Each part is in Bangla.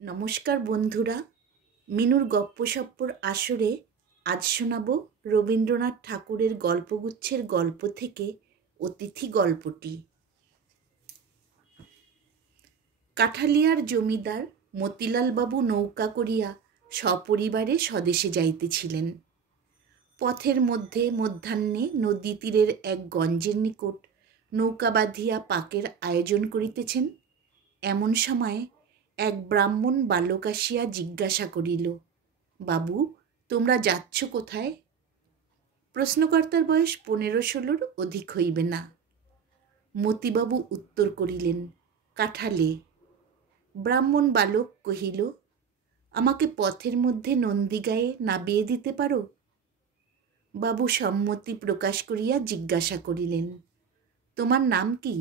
নমস্কার বন্ধুরা, মিনুর গপ্পসপ্পর আসরে আজ শোনাব রবীন্দ্রনাথ ঠাকুরের গল্পগুচ্ছের গল্প থেকে অতিথি গল্পটি। কাঠালিয়ার জমিদার মতিলালবাবু নৌকা করিয়া সপরিবারে স্বদেশে যাইতেছিলেন। পথের মধ্যে মধ্যাহ্নে নদী তীরের এক গঞ্জের নিকট নৌকা বাঁধিয়া পাকের আয়োজন করিতেছেন। এমন সময় এক ব্রাহ্মণ বালক আসিয়া জিজ্ঞাসা করিল, বাবু, তোমরা যাচ্ছ কোথায়? প্রশ্নকর্তার বয়স 15-16 অধিক হইবে না। মতিবাবু উত্তর করিলেন, কাঠালে। ব্রাহ্মণ বালক কহিল, আমাকে পথের মধ্যে নন্দীগায়ে নামিয়ে দিতে পারো? বাবু সম্মতি প্রকাশ করিয়া জিজ্ঞাসা করিলেন, তোমার নাম কি?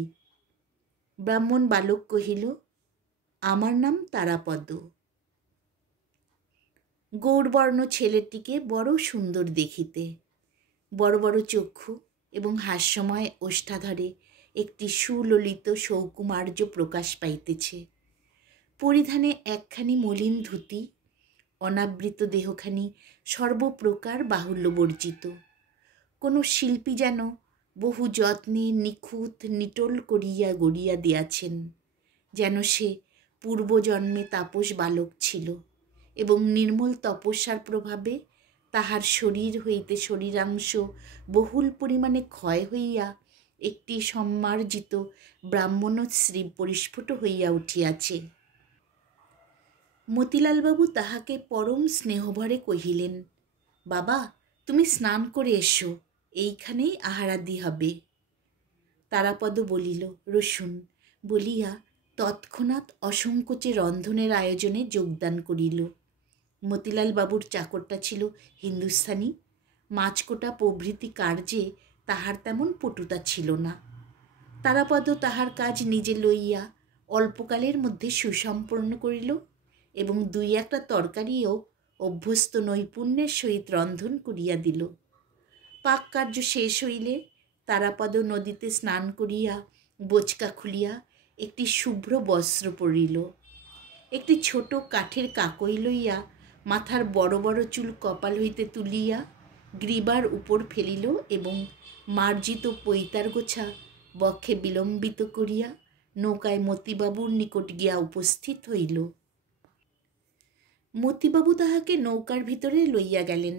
ব্রাহ্মণ বালক কহিল, আমার নাম তারাপদ। গৌরবর্ণ ছেলেটিকে বড় সুন্দর দেখিতে, বড় বড় চক্ষু এবং হাস্যময় ওষ্ঠাধরে একটি সুললিত সৌকুমার্য প্রকাশ পাইতেছে। পরিধানে একখানি মলিন ধুতি, অনাবৃত দেহখানি সর্বপ্রকার বাহুল্যবর্জিত। কোনো শিল্পী যেন বহু যত্নে নিখুঁত নিটোল করিয়া গড়িয়া দিয়াছেন, যেন সে পূর্বজন্মে তাপস বালক ছিল এবং নির্মল তপস্যার প্রভাবে তাহার শরীর হইতে শরীরাংশ বহুল পরিমাণে ক্ষয় হইয়া একটি সম্মার্জিত ব্রাহ্মণশ্রী পরিস্ফুট হইয়া উঠিয়াছে। মতিলালবাবু তাহাকে পরম স্নেহভরে কহিলেন, বাবা, তুমি স্নান করে এসো, এইখানেই আহারাদি হবে। তারাপদ বলিল, রসুন, বলিয়া তৎক্ষণাৎ অসংকোচে রন্ধনের আয়োজনে যোগদান করিল। মতিলালবাবুর চাকরটা ছিল হিন্দুস্থানি। মাছকোটা প্রভৃতি কার্যে তাহার তেমন পটুতা ছিল না। তারাপদ তাহার কাজ নিজে লইয়া অল্পকালের মধ্যে সুসম্পন্ন করিল এবং 2-1টা তরকারিও অভ্যস্ত নৈপুণ্যের সহিত রন্ধন করিয়া দিল। পাক কার্য শেষ হইলে তারাপদ নদীতে স্নান করিয়া বোচকা খুলিয়া একটি শুভ্র বস্ত্র পরিল। একটি ছোট কাঠের কাকই লইয়া মাথার বড় বড় চুল কপাল হইতে তুলিয়া গ্রীবার উপর ফেলিল এবং মার্জিত পৈতার গোছা বক্ষে বিলম্বিত করিয়া নৌকায় মতিবাবুর নিকট গিয়া উপস্থিত হইল। মতিবাবু তাহাকে নৌকার ভিতরে লইয়া গেলেন।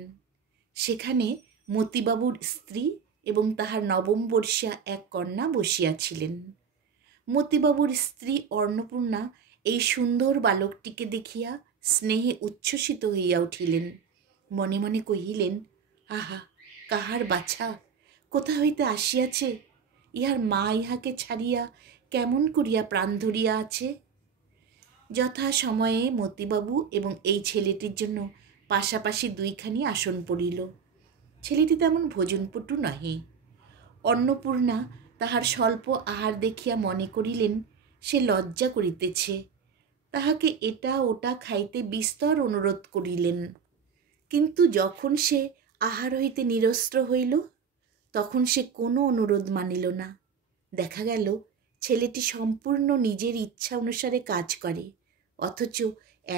সেখানে মতিবাবুর স্ত্রী এবং তাহার নবমবর্ষীয়া এক কন্যা বসিয়াছিলেন। মতিবাবুর স্ত্রী অন্নপূর্ণা এই সুন্দর বালকটিকে দেখিয়া স্নেহে উচ্ছ্বসিত হইয়া উঠিলেন। মনে মনে কহিলেন, আহা, কাহার বাছা, কোথা হইতে আসিয়াছে? ইহার মা ইহাকে ছাড়িয়া কেমন করিয়া প্রাণ ধরিয়া আছে। যথা সময়ে মতিবাবু এবং এই ছেলেটির জন্য পাশাপাশি 2খানি আসন পড়িল। ছেলেটি তেমন ভোজনপটু নহে। অন্নপূর্ণা তাহার স্বল্প আহার দেখিয়া মনে করিলেন সে লজ্জা করিতেছে। তাহাকে এটা ওটা খাইতে বিস্তর অনুরোধ করিলেন, কিন্তু যখন সে আহার হইতে নিরস্ত্র হইল তখন সে কোনো অনুরোধ মানিল না। দেখা গেল ছেলেটি সম্পূর্ণ নিজের ইচ্ছা অনুসারে কাজ করে, অথচ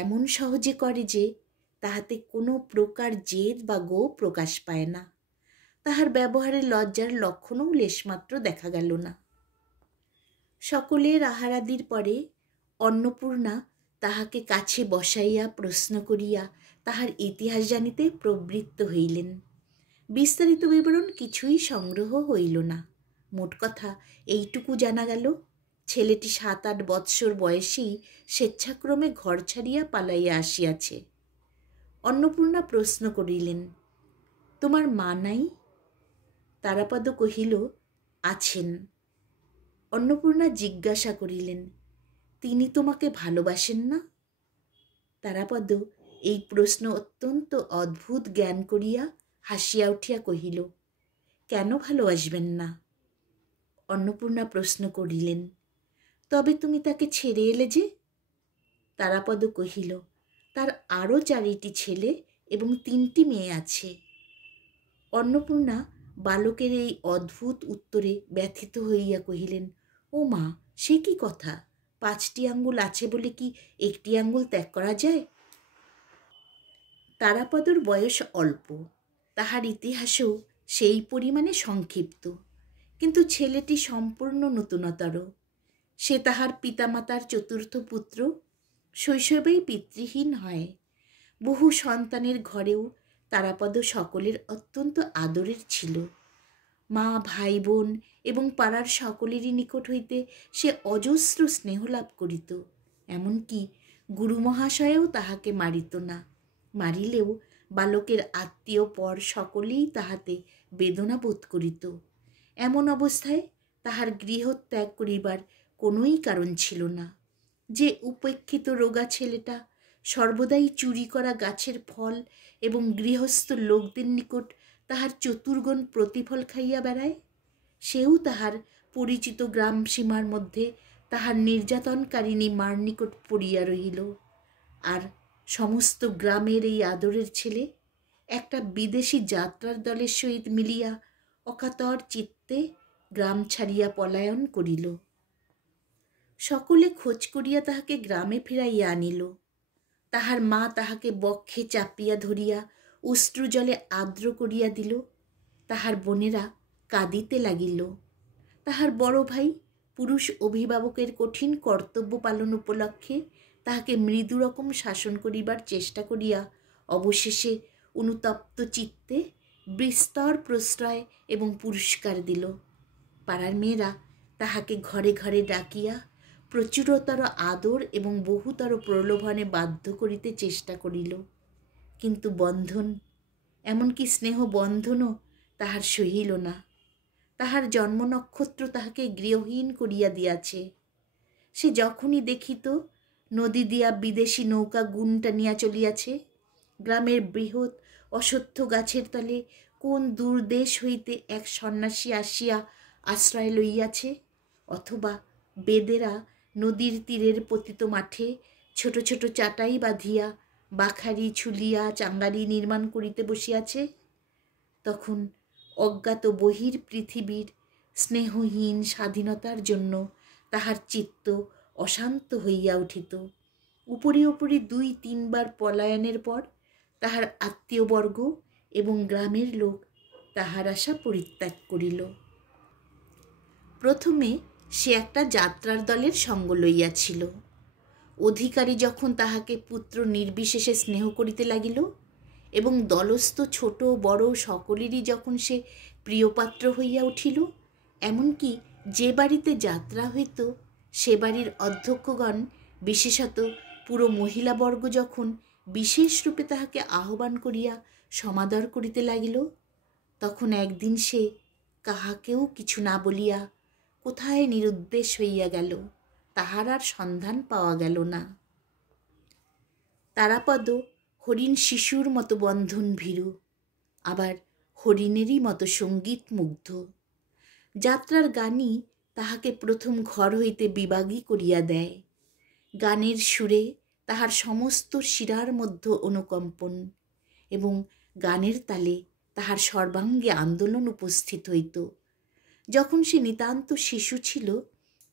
এমন সহজে করে যে তাহাতে কোনো প্রকার জেদ বা গোঁ প্রকাশ পায় না। তাহার ব্যবহারে লজ্জার লক্ষণও লেশমাত্র দেখা গেল না। সকলের আহারাদির পরে অন্নপূর্ণা তাহাকে কাছে বসাইয়া প্রশ্ন করিয়া তাহার ইতিহাস জানিতে প্রবৃত্ত হইলেন। বিস্তারিত বিবরণ কিছুই সংগ্রহ হইল না। মোট কথা এইটুকু জানা গেল, ছেলেটি 7-8 বৎসর বয়সেই স্বেচ্ছাক্রমে ঘর ছাড়িয়া পালাইয়া আসিয়াছে। অন্নপূর্ণা প্রশ্ন করিলেন, তোমার মা নাই? তারাপদ কহিল, আছেন। অন্নপূর্ণা জিজ্ঞাসা করিলেন, তিনি তোমাকে ভালোবাসেন না? তারাপদ এই প্রশ্ন অত্যন্ত অদ্ভুত জ্ঞান করিয়া হাসিয়া উঠিয়া কহিল, কেন ভালোবাসবেন না? অন্নপূর্ণা প্রশ্ন করিলেন, তবে তুমি তাকে ছেড়ে এলে যে? তারাপদ কহিল, তার আরও 4টি ছেলে এবং 3টি মেয়ে আছে। অন্নপূর্ণা বালকের এই অদ্ভুত উত্তরে ব্যথিত হইয়া কহিলেন, ও মা, সে কি কথা? 5টি আঙ্গুল আছে বলে কি একটি আঙ্গুল ত্যাগ করা যায়? তারাপদর বয়স অল্প, তাহার ইতিহাসও সেই পরিমাণে সংক্ষিপ্ত, কিন্তু ছেলেটি সম্পূর্ণ নূতনতর। সে তাহার পিতামাতার চতুর্থ পুত্র, শৈশবেই পিতৃহীন হয়। বহু সন্তানের ঘরেও তারাপদ সকলের অত্যন্ত আদরের ছিল। মা, ভাই বোন এবং পাড়ার সকলেরই নিকট হইতে সে অজস্র স্নেহ লাভ করিত। এমনকি গুরু মহাশয়ও তাহাকে মারিত না। মারিলেও বালকের আত্মীয় পর সকলেই তাহাতে বেদনা বোধ করিত। এমন অবস্থায় তাহার গৃহত্যাগ করিবার কোনোই কারণ ছিল না। যে উপেক্ষিত রোগা ছেলেটা সর্বদাই চুরি করা গাছের ফল এবং গৃহস্থ লোকদের নিকট তাহার চতুর্গুণ প্রতিফল খাইয়া বেড়ায়, সেও তাহার পরিচিত গ্রাম সীমার মধ্যে তাহার নির্যাতনকারিণী মার নিকট পড়িয়া রহিল। আর সমস্ত গ্রামের এই আদরের ছেলে একটা বিদেশি যাত্রার দলের সহিত মিলিয়া অকাতর চিত্তে গ্রাম ছাড়িয়া পলায়ন করিল। সকলে খোঁজ করিয়া তাহাকে গ্রামে ফিরাইয়া আনিল। তাহার মা তাহাকে বক্ষে চাপিয়া ধরিয়া অশ্রুজলে আর্দ্র করিয়া দিল। তাহার বোনেরা কাঁদিতে লাগিল। তাহার বড় ভাই পুরুষ অভিভাবকের কঠিন কর্তব্য পালন উপলক্ষে তাহাকে মৃদু রকম শাসন করিবার চেষ্টা করিয়া অবশেষে অনুতপ্ত চিত্তে বিস্তর প্রশ্রয় এবং পুরস্কার দিল। পাড়ার মেয়েরা তাহাকে ঘরে ঘরে ডাকিয়া প্রচুরতর আদর এবং বহুতর প্রলোভনে বাধ্য করিতে চেষ্টা করিল, কিন্তু বন্ধন, এমনকি স্নেহ বন্ধনও তাহার সহিল না। তাহার জন্ম নক্ষত্র তাহাকে গৃহহীন করিয়া দিয়াছে। সে যখনই দেখিত নদী দিয়া বিদেশি নৌকা গুণ টানিয়া চলিয়াছে, গ্রামের বৃহৎ অশ্বত্থ গাছের তলে কোন দূরদেশ হইতে এক সন্ন্যাসী আসিয়া আশ্রয় লইয়াছে, অথবা বেদেরা নদীর তীরের পতিত মাঠে ছোট ছোট চাটাই বাঁধিয়া বাখারি, ছুলিয়া, চাঙ্গারি নির্মাণ করিতে বসিয়াছে, তখন অজ্ঞাত বহির পৃথিবীর স্নেহহীন স্বাধীনতার জন্য তাহার চিত্ত অশান্ত হইয়া উঠিত। উপরে উপরে 2-3 বার পলায়নের পর তাহার আত্মীয়বর্গ এবং গ্রামের লোক তাহার আশা পরিত্যাগ করিল। প্রথমে সে একটা যাত্রার দলের সঙ্গ লইয়াছিল। অধিকারী যখন তাহাকে পুত্র নির্বিশেষে স্নেহ করিতে লাগিল এবং দলস্থ ছোট বড় সকলেরই যখন সে প্রিয়পাত্র হইয়া উঠিল, এমনকি যে বাড়িতে যাত্রা হইত সে বাড়ির অধ্যক্ষগণ, বিশেষত পুরো মহিলাবর্গ যখন বিশেষ রূপে তাহাকে আহ্বান করিয়া সমাদর করিতে লাগিল, তখন একদিন সে কাহাকেও কিছু না বলিয়া কোথায় নিরুদ্দেশ হইয়া গেল, তাহার আর সন্ধান পাওয়া গেল না। তারাপদ হরিণ শিশুর মতো বন্ধন ভীরু, আবার হরিণেরই মতো সঙ্গীত মুগ্ধ। যাত্রার গানই তাহাকে প্রথম ঘর হইতে বিবাগী করিয়া দেয়। গানের সুরে তাহার সমস্ত শিরার মধ্যে অনুকম্পন, এবং গানের তালে তাহার সর্বাঙ্গে আন্দোলন উপস্থিত হইত। যখন সে নিতান্ত শিশু ছিল,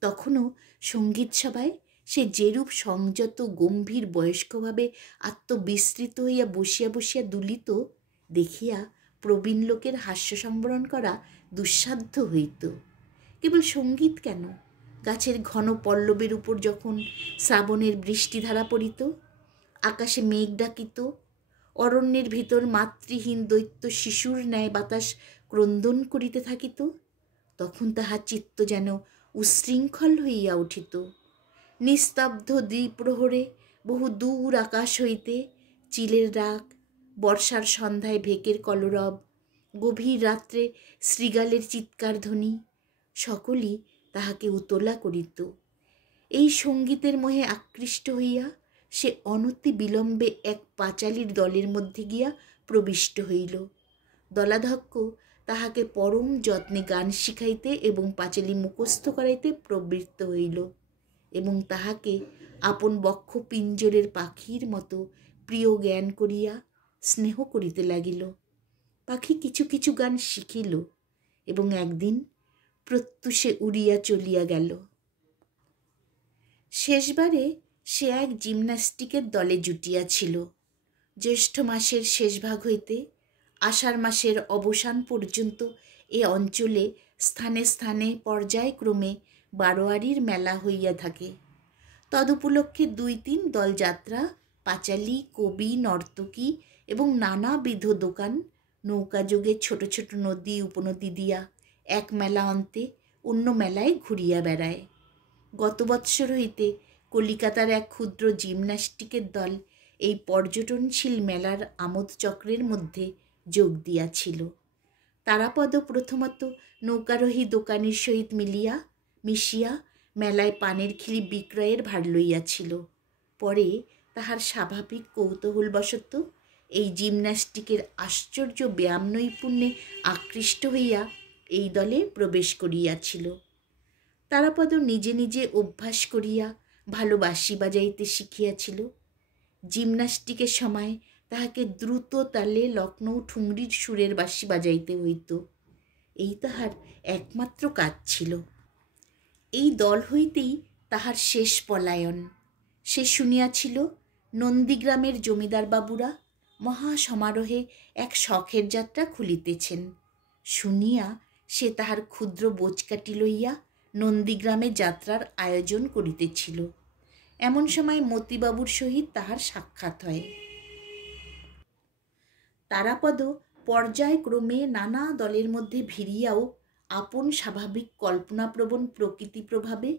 তখনও সঙ্গীত সভায় সে যেরূপ সংযত গম্ভীর বয়স্কভাবে আত্মবিস্তৃত হইয়া বসিয়া বসিয়া দুলিত, দেখিয়া প্রবীণ লোকের হাস্য সংবরণ করা দুঃসাধ্য হইত। কেবল সঙ্গীত কেন, গাছের ঘন পল্লবের উপর যখন শ্রাবণের বৃষ্টিধারা পড়িত, আকাশে মেঘ ডাকিত, অরণ্যের ভিতর মাতৃহীন দৈত্য শিশুর ন্যায় বাতাস ক্রন্দন করিতে থাকিত, তখন তাহার চিত্ত যেন উচ্ছৃঙ্খল হইয়া উঠিত। নিস্তব্ধ দ্বিপ্রহরে বহু দূর আকাশ হইতে চিলের ডাক, বর্ষার সন্ধ্যায় ভেকের কলরব, গভীর রাত্রে শৃগালের চিৎকার ধ্বনি সকলই তাহাকে উতলা করিত। এই সঙ্গীতের মোহে আকৃষ্ট হইয়া সে অনতি বিলম্বে এক পাঁচালীর দলের মধ্যে গিয়া প্রবিষ্ট হইল। দলাধ্যক্ষ তাহাকে পরম যত্নে গান শিখাইতে এবং পাঁচালী মুখস্থ করাইতে প্রবৃত্ত হইল, এবং তাহাকে আপন বক্ষ পিঞ্জরের পাখির মতো প্রিয় জ্ঞান করিয়া স্নেহ করিতে লাগিল। পাখি কিছু কিছু গান শিখিল এবং একদিন প্রত্যুষে উড়িয়া চলিয়া গেল। শেষবারে সে এক জিমন্যাস্টিকের দলে জুটিয়াছিল। জ্যৈষ্ঠ মাসের শেষ ভাগ হইতে আষাঢ় মাসের অবসান পর্যন্ত এ অঞ্চলে স্থানে স্থানে পর্যায়ক্রমে বারোয়ারির মেলা হইয়া থাকে। তদুপলক্ষে ২-৩ দল যাত্রা, পাঁচালী, কবি, নর্তকী এবং নানাবিধ দোকান নৌকাযোগে ছোট ছোট নদী উপনদী দিয়া এক মেলা অন্তে অন্য মেলায় ঘুরিয়া বেড়ায়। গত বৎসর হইতে কলিকাতার এক ক্ষুদ্র জিমন্যাস্টিকের দল এই পর্যটনশীল মেলার আমোদ চক্রের মধ্যে যোগ দিয়াছিল। তারাপদ প্রথমত নৌকারোহী দোকানির সহিত মিশিয়া মেলায় পানের খিলি বিক্রয়ের ভার লইয়াছিল। পরে তাহার স্বাভাবিক কৌতূহলবশত এই জিমন্যাস্টিকের আশ্চর্য ব্যায়াম নৈপুণ্যে আকৃষ্ট হইয়া এই দলে প্রবেশ করিয়াছিল। তারাপদ নিজে নিজে অভ্যাস করিয়া ভালো বাঁশি বাজাইতে শিখিয়াছিল। জিমন্যাস্টিকের সময় তাহাকে দ্রুত তালে লখনৌ ঠুংরির সুরের বাঁশি বাজাইতে হইত। এই তাহার একমাত্র কাজ ছিল। এই দল হইতেই তাহার শেষ পলায়ন। সে শুনিয়াছিল নন্দীগ্রামের জমিদার বাবুরা মহা সমারোহে এক শখের যাত্রা খুলিতেছেন। শুনিয়া সে তাহার ক্ষুদ্র বোচকাটি লইয়া নন্দীগ্রামে যাত্রার আয়োজন করিতেছিল। এমন সময় মতিবাবুর সহিত তাহার সাক্ষাৎ হয়। তারাপদ পর্যায়ক্রমে নানা দলের মধ্যে ভিড়িয়াও আপন স্বাভাবিক কল্পনাপ্রবণ প্রকৃতি প্রভাবে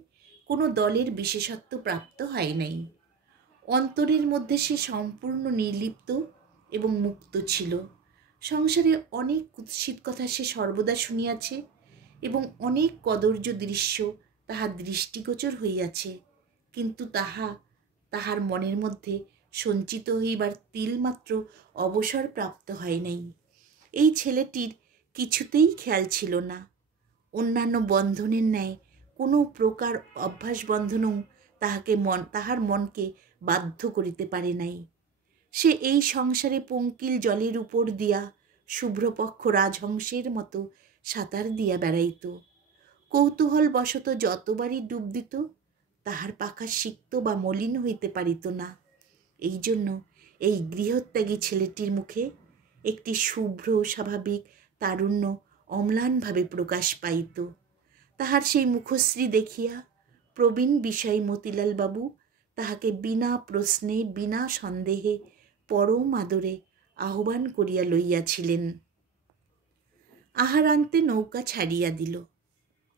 কোনো দলের বিশেষত্ব প্রাপ্ত হয় নাই। অন্তরের মধ্যে সে সম্পূর্ণ নির্লিপ্ত এবং মুক্ত ছিল। সংসারে অনেক কুৎসিত কথা সে সর্বদা শুনিয়াছে এবং অনেক কদর্য দৃশ্য তাহার দৃষ্টিগোচর হইয়াছে, কিন্তু তাহার মনের মধ্যে সঞ্চিত হইবার তিলমাত্র অবসর প্রাপ্ত হয় নাই। এই ছেলেটির কিছুতেই খেয়াল ছিল না। অন্যান্য বন্ধনের ন্যায় কোনো প্রকার অভ্যাস বন্ধনও তাহার মনকে বাধ্য করিতে পারে নাই। সে এই সংসারে পঙ্কিল জলের উপর দিয়া শুভ্রপক্ষ রাজহংসের মতো সাঁতার দিয়া বেড়াইত। কৌতূহল বশত যতবারই ডুব দিত তাহার পাখা সিক্ত বা মলিন হইতে পারিত না। এই জন্য এই গৃহত্যাগী ছেলেটির মুখে একটি শুভ্র স্বাভাবিক তারুণ্য অম্লানভাবে প্রকাশ পাইত। তাহার সেই মুখশ্রী দেখিয়া প্রবীণ বিষয় মতিলাল বাবু তাহাকে বিনা প্রশ্নে বিনা সন্দেহে পরম আদরে আহ্বান করিয়া লইয়াছিলেন। আহারান্তে নৌকা ছাড়িয়া দিল।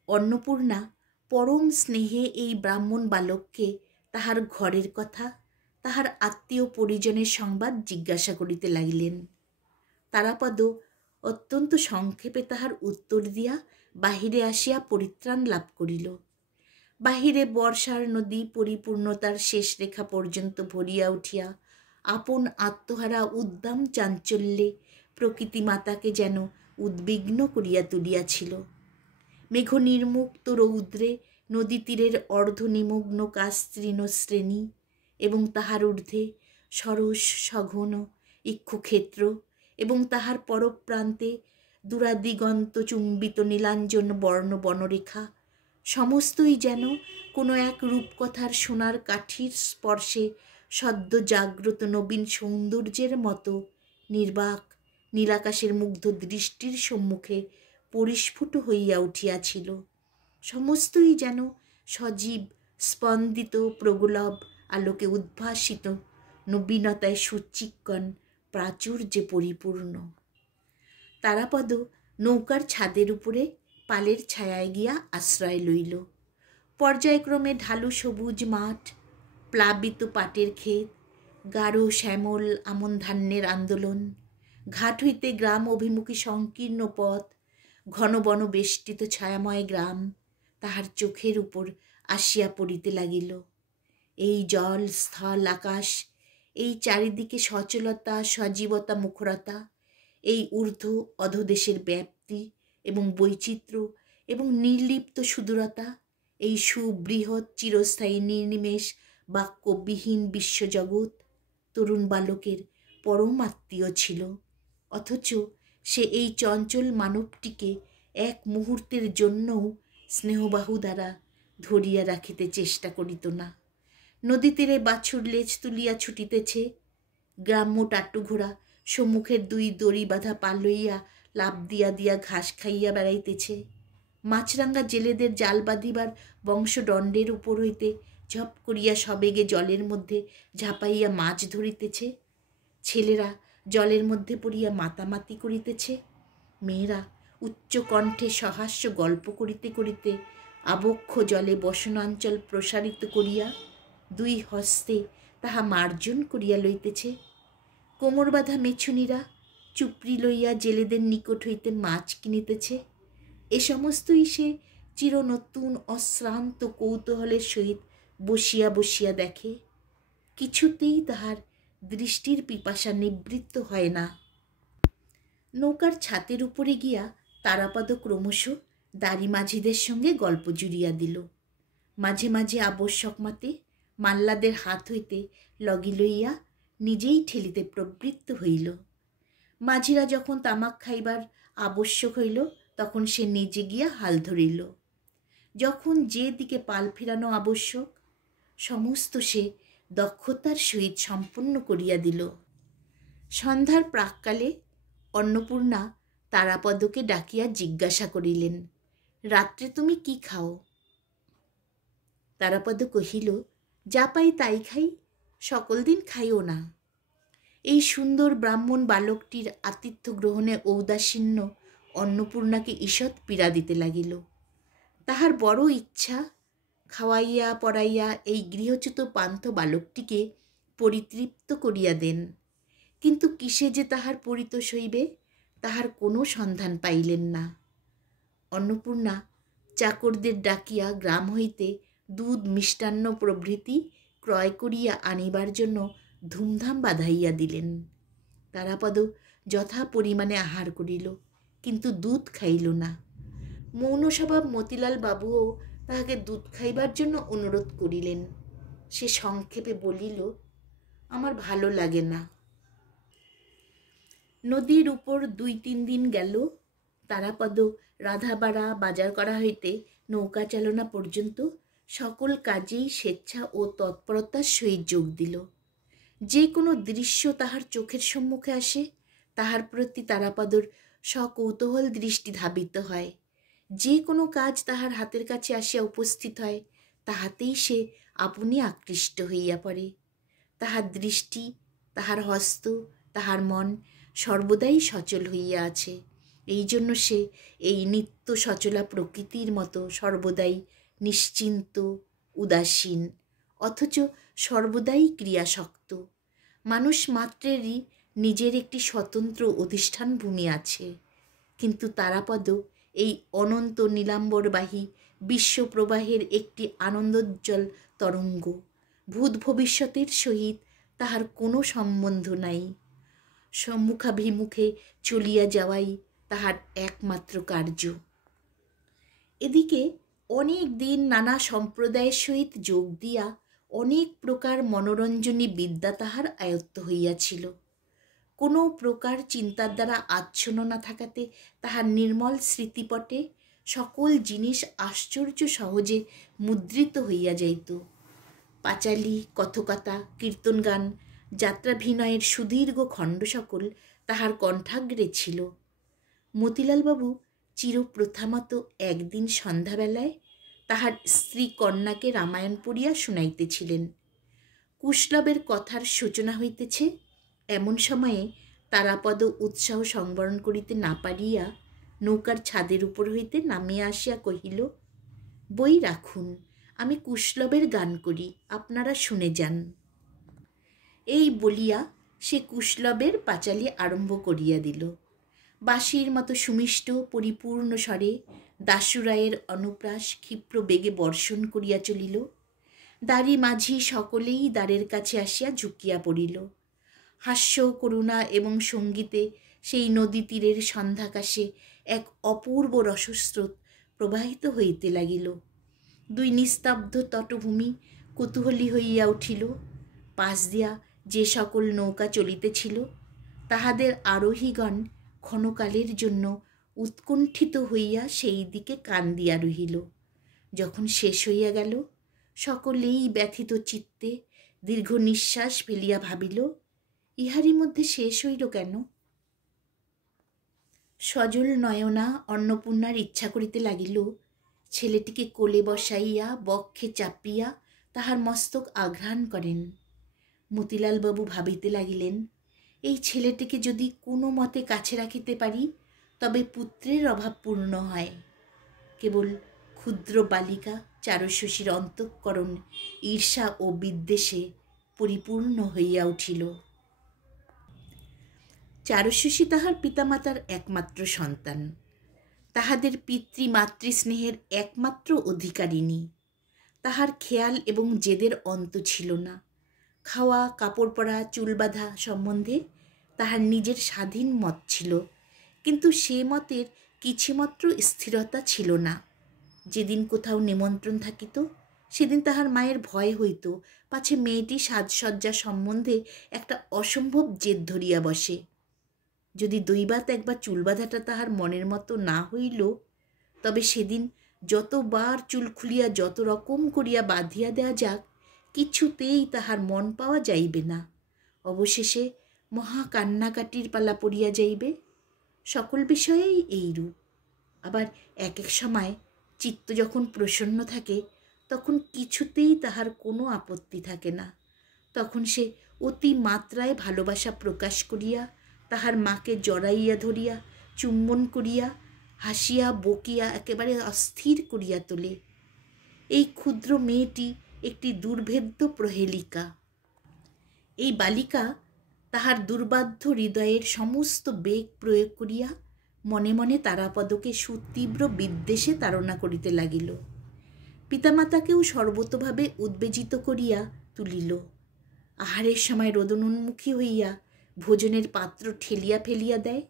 অন্নপূর্ণা পরম স্নেহে এই ব্রাহ্মণ বালককে তাহার ঘরের কথা, তাহার আত্মীয় পরিজনের সংবাদ জিজ্ঞাসা করিতে লাগিলেন। তারাপদ অত্যন্ত সংক্ষেপে তাহার উত্তর দিয়া বাহিরে আসিয়া পরিত্রাণ লাভ করিল। বাহিরে বর্ষার নদী পরিপূর্ণতার শেষ রেখা পর্যন্ত ভরিয়া উঠিয়া আপন আত্মহারা উদ্দাম চাঞ্চল্যে প্রকৃতি মাতাকে যেন উদ্বিগ্ন করিয়া তুলিয়াছিল। মেঘ নির্মুক্ত রৌদ্রে নদী তীরের অর্ধনিমগ্ন কাস্তীর্ণ শ্রেণী এবং তাহার ঊর্ধ্বে সরস সঘন ইক্ষুক্ষেত্র এবং তাহার পরপ্রান্তে দূরাদিগন্ত চুম্বিত নীলাঞ্জন বর্ণ বনরেখা সমস্তই যেন কোনো এক রূপকথার সোনার কাঠির স্পর্শে সদ্য জাগ্রত নবীন সৌন্দর্যের মতো নির্বাক নীলাকাশের মুগ্ধ দৃষ্টির সম্মুখে পরিস্ফুট হইয়া উঠিয়াছিল। সমস্তই যেন সজীব স্পন্দিত প্রগলভ আলোকে উদ্ভাসিত নবীনতায় সুচিক্কণ প্রাচুর্যে পরিপূর্ণ। তারাপদ নৌকার ছাদের উপরে পালের ছায়ায় গিয়া আশ্রয় লইল। পর্যায়ক্রমে ঢালু সবুজ মাঠ, প্লাবিত পাটের ক্ষেত, গাঢ় শ্যামল আমন ধান্যের আন্দোলন, ঘাট হইতে গ্রাম অভিমুখী সংকীর্ণ পথ, ঘন বন বেষ্টিত ছায়াময় গ্রাম তাহার চোখের উপর আসিয়া পড়িতে লাগিল। এই জল স্থল আকাশ, এই চারিদিকে সচলতা সজীবতা মুখরতা, এই ঊর্ধ্ব অধোদেশের ব্যাপ্তি এবং বৈচিত্র্য এবং নির্লিপ্ত সুদূরতা, এই সুবৃহৎ চিরস্থায়ী নির্নিমেষ বাক্যবিহীন বিশ্বজগৎ তরুণ বালকের পরমাত্মীয় ছিল। অথচ সে এই চঞ্চল মানবটিকে এক মুহূর্তের জন্যও স্নেহবাহু দ্বারা ধরিয়া রাখিতে চেষ্টা করিত না। নদী তীরে বাছুর লেজ তুলিয়া ছুটিতেছে। গ্রাম্য টাট্টু ঘোড়া সম্মুখের দুই দড়ি বাঁধা পা লইয়া লাফ দিয়া দিয়া ঘাস খাইয়া বেড়াইতেছে। মাছরাঙ্গা জেলেদের জাল বাঁধিবার বংশদণ্ডের উপর হইতে ঝপ করিয়া সবেগে জলের মধ্যে ঝাঁপাইয়া মাছ ধরিতেছে। ছেলেরা জলের মধ্যে পড়িয়া মাতামাতি করিতেছে। মেয়েরা উচ্চ কণ্ঠে সহাস্য গল্প করিতে করিতে আবক্ষ জলে বসনাঞ্চল প্রসারিত করিয়া দুই হস্তে তাহা মার্জন করিয়া লইতেছে। কোমর বাঁধা মেছুনীরা চুপড়ি লইয়া জেলেদের নিকট হইতে মাছ কিনিতেছে। এ সমস্তই সে চিরনতুন অশ্রান্ত কৌতূহলের সহিত বসিয়া বসিয়া দেখে। কিছুতেই তাহার দৃষ্টির পিপাসা নিবৃত্ত হয় না। নৌকার ছাতের উপরে গিয়া তারাপদ ক্রমশ দাড়ি মাঝিদের সঙ্গে গল্প জুড়িয়া দিল। মাঝে মাঝে আবশ্যক মতে মাল্লাদের হাত হইতে লগি লইয়া নিজেই ঠেলিতে প্রবৃত্ত হইল। মাঝিরা যখন তামাক খাইবার আবশ্যক হইল তখন সে নিজে গিয়া হাল ধরিল। যখন যে দিকে পাল ফিরানো আবশ্যক সমস্ত সে দক্ষতার সহিত সম্পন্ন করিয়া দিল। সন্ধ্যার প্রাক্কালে অন্নপূর্ণা তারাপদকে ডাকিয়া জিজ্ঞাসা করিলেন, রাত্রে তুমি কি খাও? তারাপদ কহিল, যা পাই তাই খাই, সকল দিন খাইও না। এই সুন্দর ব্রাহ্মণ বালকটির আতিথ্য গ্রহণে ঔদাসীন্য অন্নপূর্ণাকে ঈষৎ পীড়া দিতে লাগিল। তাহার বড় ইচ্ছা খাওয়াইয়া পড়াইয়া এই গৃহচ্যুত পান্থ বালকটিকে পরিতৃপ্ত করিয়া দেন, কিন্তু কিসে যে তাহার পরিতোষ হইবে তাহার কোনো সন্ধান পাইলেন না। অন্নপূর্ণা চাকরদের ডাকিয়া গ্রাম হইতে দুধ মিষ্টান্ন প্রভৃতি ক্রয় করিয়া আনিবার জন্য ধুমধাম বাঁধাইয়া দিলেন। তারাপদ যথা পরিমাণে আহার করিল, কিন্তু দুধ খাইল না। মৌন স্বভাব মতিলাল বাবুও তাহাকে দুধ খাইবার জন্য অনুরোধ করিলেন। সে সংক্ষেপে বলিল, আমার ভালো লাগে না। নদীর উপর 2-3 দিন গেল। তারাপদ রাধাবাড়া বাজার করা হইতে নৌকা চালনা পর্যন্ত সকল কাজেই স্বেচ্ছা ও তৎপরতার সহিত যোগ দিল। যে কোনো দৃশ্য তাহার চোখের সম্মুখে আসে তাহার প্রতি তারাপদর সকৌতূহল দৃষ্টি ধাবিত হয়। যে কোনো কাজ তাহার হাতের কাছে আসিয়া উপস্থিত হয় তাহাতেই সে আপনি আকৃষ্ট হইয়া পড়ে। তাহার দৃষ্টি, তাহার হস্ত, তাহার মন সর্বদাই সচল হইয়া আছে। এই জন্য সে এই নিত্য সচলা প্রকৃতির মতো সর্বদাই নিশ্চিন্ত, উদাসীন, অথচ সর্বদাই ক্রিয়াশক্ত। মানুষ মাত্রেরই নিজের একটি স্বতন্ত্র অধিষ্ঠান ভূমি আছে, কিন্তু তারাপদ এই অনন্ত নীলাম্বরবাহী বিশ্বপ্রবাহের একটি আনন্দোজ্জ্বল তরঙ্গ। ভূত ভবিষ্যতের সহিত তাহার কোনো সম্বন্ধ নাই। সম্মুখাভিমুখে চলিয়া যাওয়াই তাহার একমাত্র কার্য। এদিকে অনেক দিন নানা সম্প্রদায়ের সহিত যোগ দিয়া অনেক প্রকার মনোরঞ্জনী বিদ্যা তাহার আয়ত্ত হইয়াছিল। কোনো প্রকার চিন্তার দ্বারা আচ্ছন্ন না থাকাতে তাহার নির্মল স্মৃতিপটে সকল জিনিস আশ্চর্য সহজে মুদ্রিত হইয়া যাইত। পাঁচালী, কথকতা, কীর্তনগান, যাত্রাভিনয়ের সুদীর্ঘ খণ্ড সকল তাহার কণ্ঠাগ্রে ছিল। মতিলালবাবু চিরপ্রথামত একদিন সন্ধ্যাবেলায় তাহার স্ত্রী কন্যাকে রামায়ণ পড়িয়া শুনাইতেছিলেন। কুশলবের কথার সূচনা হইতেছে, এমন সময়ে তারাপদ উৎসাহ সংবরণ করিতে না পারিয়া নৌকার ছাদের উপর হইতে নামিয়া আসিয়া কহিল, বই রাখুন, আমি কুশলবের গান করি, আপনারা শুনে যান। এই বলিয়া সে কুশলবের পাঁচালী আরম্ভ করিয়া দিল। বাঁশির মতো সুমিষ্ট পরিপূর্ণ স্বরে দাশুরায়ের অনুপ্রাস ক্ষিপ্র বেগে বর্ষণ করিয়া চলিল। দাড়ি মাঝি সকলেই দ্বারের কাছে আসিয়া ঝুঁকিয়া পড়িল। হাস্য, করুণা এবং সঙ্গীতে সেই নদী তীরের সন্ধ্যাকাশে এক অপূর্ব রসস্রোত প্রবাহিত হইতে লাগিল। দুই নিস্তব্ধ তটভূমি কৌতূহলী হইয়া উঠিল। পাশ দিয়া যে সকল নৌকা চলিতেছিল তাহাদের আরোহীগণ ক্ষণকালের জন্য উৎকণ্ঠিত হইয়া সেই দিকে কান দিয়া রহিল। যখন শেষ হইয়া গেল সকলেই ব্যথিত চিত্তে দীর্ঘ নিঃশ্বাস ফেলিয়া ভাবিল, ইহারই মধ্যে শেষ হইল কেন? সজল নয়না অন্নপূর্ণার ইচ্ছা করিতে লাগিল ছেলেটিকে কোলে বসাইয়া বক্ষে চাপিয়া তাহার মস্তক আঘ্রাণ করেন। মতিলালবাবু ভাবিতে লাগিলেন, এই ছেলেটিকে যদি কোনো মতে কাছে রাখিতে পারি তবে পুত্রের অভাব পূর্ণ হয়। কেবল ক্ষুদ্র বালিকা চারুশশীর অন্তঃকরণ ঈর্ষা ও বিদ্বেষে পরিপূর্ণ হইয়া উঠিল। চারুশশী তাহার পিতামাতার একমাত্র সন্তান, তাহাদের পিতৃমাতৃস্নেহের একমাত্র অধিকারিণী। তাহার খেয়াল এবং জেদের অন্ত ছিল না। খাওয়া, কাপড় পরা, চুল বাঁধা সম্বন্ধে তাহার নিজের স্বাধীন মত ছিল, কিন্তু সে মতের কিছুমাত্র স্থিরতা ছিল না। যেদিন কোথাও নিমন্ত্রণ থাকিত সেদিন তাহার মায়ের ভয় হইত পাছে মেয়েটি সাজসজ্জা সম্বন্ধে একটা অসম্ভব জেদ ধরিয়া বসে। যদি দৈবাত একবার চুল বাঁধাটা তাহার মনের মতো না হইল, তবে সেদিন যতবার চুল খুলিয়া যত রকম করিয়া বাঁধিয়া দেওয়া যাক, কিছুতেই তাহার মন পাওয়া যাইবে না। অবশেষে মহা কান্নাকাটির পালা পড়িয়া যাইবে। সকল বিষয়েই এইরূপ। আবার এক এক সময় চিত্ত যখন প্রসন্ন থাকে তখন কিছুতেই তাহার কোনো আপত্তি থাকে না। তখন সে অতি মাত্রায় ভালোবাসা প্রকাশ করিয়া তাহার মাকে জড়াইয়া ধরিয়া চুম্বন করিয়া হাসিয়া বকিয়া একেবারে অস্থির করিয়া তোলে। এই ক্ষুদ্র মেয়েটি একটি দুর্ভেদ্য প্রহেলিকা। এই বালিকা তাহার দুর্বাধ্য হৃদয়ের সমস্ত বেগ প্রয়োগ করিয়া মনে মনে তারাপদকে সুতীব্র বিদ্বেষে তাড়না করিতে লাগিল। পিতামাতাকেও সর্বতোভাবে উদ্বেজিত করিয়া তুলিল। আহারের সময় রোদনোন্মুখী হইয়া ভোজনের পাত্র ঠেলিয়া ফেলিয়া দেয়।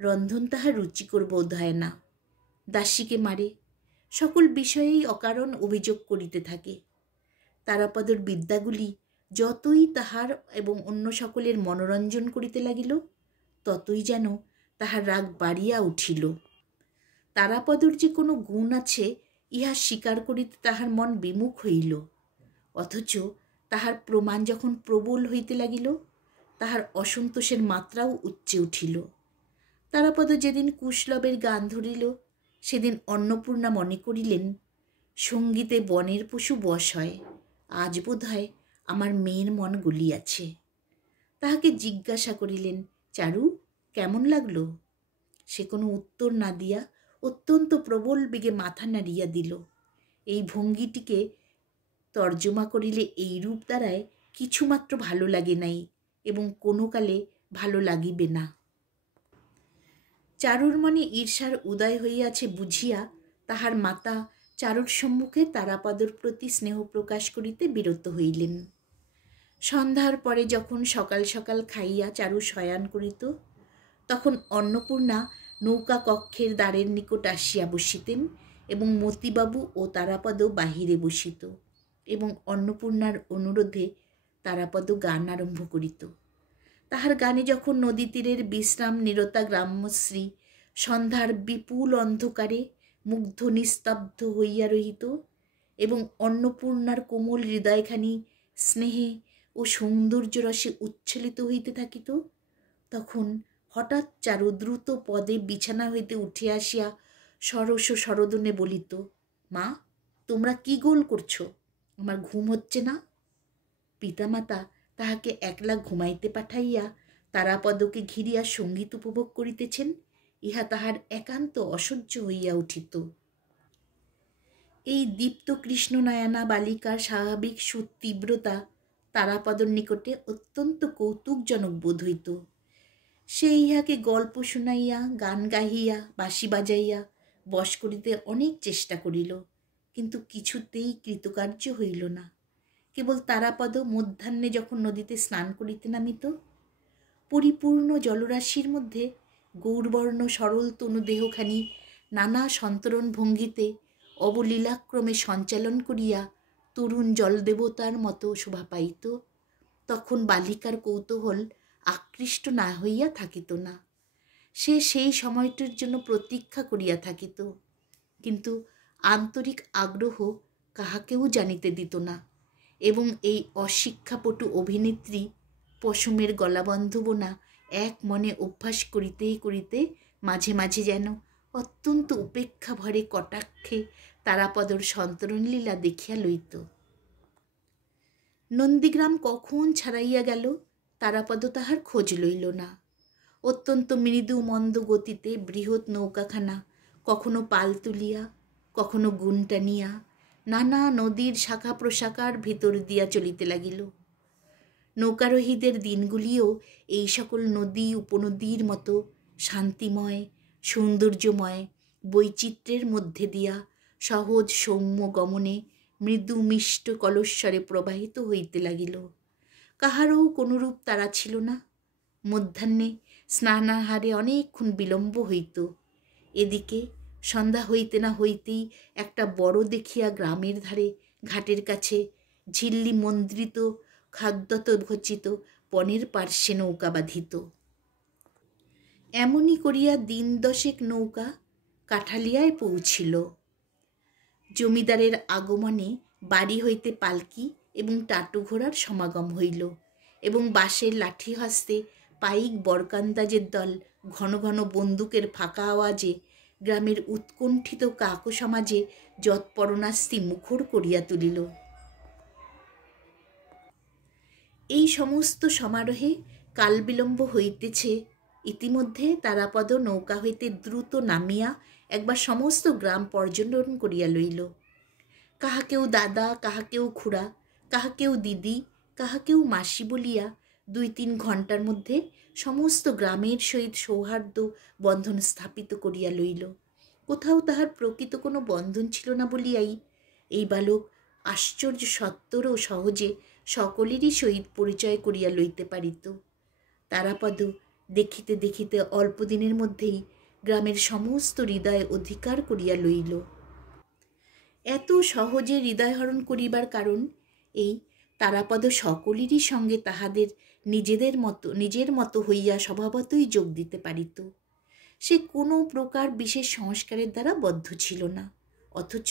রন্ধন তাহার রুচিকর বোধ হয় না। দাসীকে মারে, সকল বিষয়েই অকারণ অভিযোগ করিতে থাকে। তারাপদর বিদ্যাগুলি যতই তাহার এবং অন্য সকলের মনোরঞ্জন করিতে লাগিল, ততই যেন তাহার রাগ বাড়িয়া উঠিল। তারাপদর যে কোনো গুণ আছে ইহা স্বীকার করিতে তাহার মন বিমুখ হইল। অথচ তাহার প্রমাণ যখন প্রবল হইতে লাগিল, তাহার অসন্তোষের মাত্রাও উচ্চে উঠিল। তারাপদ যেদিন কুশলবের গান ধরিল, সেদিন অন্নপূর্ণা মনে করিলেন, সঙ্গীতে বনের পশু বশ হয়, আজ বোধ হয় আমার মেয়ের মন গলিয়াছে। তাহাকে জিজ্ঞাসা করিলেন, চারু, কেমন লাগলো? সে কোনো উত্তর না দিয়া অত্যন্ত প্রবল বেগে মাথা নাড়িয়া দিল। এই ভঙ্গিটিকে তর্জমা করিলে এই রূপ দ্বারায় কিছুমাত্র ভালো লাগে নাই এবং কোনো কালে ভালো লাগিবে না। চারুর মনে ঈর্ষার উদয় হইয়াছে বুঝিয়া তাহার মাতা চারুর সম্মুখে তারাপদর প্রতি স্নেহ প্রকাশ করিতে বিরত হইলেন। সন্ধ্যার পরে যখন সকাল সকাল খাইয়া চারু শয়ান করিত, তখন অন্নপূর্ণা নৌকা কক্ষের দ্বারের নিকট আসিয়া বসিতেন এবং মতিবাবু ও তারাপদ বাহিরে বসিত এবং অন্নপূর্ণার অনুরোধে তারাপদ গান আরম্ভ করিত। তাহার গানে যখন নদী তীরের বিশ্রাম নিরতা গ্রাম্যশ্রী সন্ধ্যার বিপুল অন্ধকারে মুগ্ধ নিস্তব্ধ হইয়া রহিত এবং অন্নপূর্ণার কোমল হৃদয়খানি স্নেহে ও সৌন্দর্য রসে উচ্ছ্বলিত হইতে থাকিত, তখন হঠাৎ চারু দ্রুত পদে বিছানা হইতে উঠে আসিয়া সরস সরোদনে বলিত, মা, তোমরা কি গোল করছো? আমার ঘুম হচ্ছে না। পিতামাতা তাহাকে একলা ঘুমাইতে পাঠাইয়া তারাপদকে ঘিরিয়া সঙ্গীত উপভোগ করিতেছেন, ইহা তাহার একান্ত অসহ্য হইয়া উঠিত। এই দীপ্ত কৃষ্ণনয়না বালিকার স্বাভাবিক সুতীব্রতা তারাপদর নিকটে অত্যন্ত কৌতুকজনক বোধ হইত। সে ইহাকে গল্প শুনাইয়া, গান গাহিয়া, বাঁশি বাজাইয়া বশ করিতে অনেক চেষ্টা করিল, কিন্তু কিছুতেই কৃতকার্য হইল না। কেবল তারাপদ মধ্যাহ্নে যখন নদীতে স্নান করিতে নামিত, পরিপূর্ণ জলরাশির মধ্যে গৌরবর্ণ সরল তনু দেহখানি নানা সন্তরণ ভঙ্গিতে অবলীলাক্রমে সঞ্চালন করিয়া তরুণ জলদেবতার মতো শোভা পাইত, তখন বালিকার কৌতূহল আকৃষ্ট না হইয়া থাকিত না। সে সেই সময়টির জন্য প্রতীক্ষা করিয়া থাকিত, কিন্তু আন্তরিক আগ্রহ কাহাকেও জানিতে দিত না, এবং এই অশিক্ষাপটু অভিনেত্রী পশমের গলাবন্ধ বোনা এক মনে অভ্যাস করিতেই করিতে মাঝে মাঝে যেন অত্যন্ত উপেক্ষা ভরে কটাক্ষে তারাপদর সন্তরণ লীলা দেখিয়া লইত। নন্দীগ্রাম কখন ছাড়াইয়া গেল তারাপদ তাহার খোঁজ লইল না। অত্যন্ত মৃদু মন্দ গতিতে বৃহৎ নৌকাখানা কখনো পাল তুলিয়া, কখনো গুণ টানিয়া নানা নদীর শাখা প্রশাখার ভিতর দিয়া চলিতে লাগিল। নৌকারোহীদের দিনগুলিও এই সকল নদী উপনদীর মতো শান্তিময়, সৌন্দর্যময় বৈচিত্র্যের মধ্যে দিয়া সহজ সৌম্য গমনে মৃদু মিষ্ট কলস্বরে প্রবাহিত হইতে লাগিল। কাহারও কোনরূপ তাড়া ছিল না। মধ্যাহ্নে স্নানাহারে অনেকক্ষণ বিলম্ব হইত। এদিকে সন্ধ্যা হইতে না হইতেই একটা বড় দেখিয়া গ্রামের ধারে ঘাটের কাছে ঝিল্লি মন্দ্রিত খাদ্যত ভচিত বনের পার্শ্বে নৌকা বাঁধিত। এমনি করিয়া দিন দশেক নৌকা কাঠালিয়ায় পৌঁছিল। জমিদারের আগমনে বাড়ি হইতে পালকি এবং টাটু ঘোড়ার সমাগম হইল, এবং বাঁশের লাঠি হস্তে পাইক বরকান্দাজের দল ঘন ঘন বন্দুকের ফাঁকা আওয়াজে গ্রামের উৎকণ্ঠিত কাক সমাজে যৎপরণাস্তি মুখর করিয়া তুলিল। এই সমস্ত সমারোহে কালবিলম্ব হইতেছে। ইতিমধ্যে তারাপদ নৌকা হইতে দ্রুত নামিয়া একবার সমস্ত গ্রাম পর্যটন করিয়া লইল। কাহাকেও দাদা, কাহাকেও খুড়া, কাহাকেও দিদি, কাহাকেও মাসি বলিয়া 2-3 ঘণ্টার মধ্যে সমস্ত গ্রামের সহিত সৌহার্দ্য বন্ধন স্থাপিত করিয়া লইল। কোথাও তাহার প্রকৃত কোনো বন্ধন ছিল না বলিয়াই এই বালক আশ্চর্য সত্বর ও সহজে সকলেরই সহিত পরিচয় করিয়া লইতে পারিত। তারাপদ দেখিতে দেখিতে অল্প দিনের মধ্যেই গ্রামের সমস্ত হৃদয় অধিকার করিয়া লইল। এত সহজে হৃদয়হরণ করিবার কারণ এই, তারাপদ সকলেরই সঙ্গে তাহাদের নিজের মতো হইয়া স্বভাবতই যোগ দিতে পারিত। সে কোনো প্রকার বিশেষ সংস্কারের দ্বারা বদ্ধ ছিল না, অথচ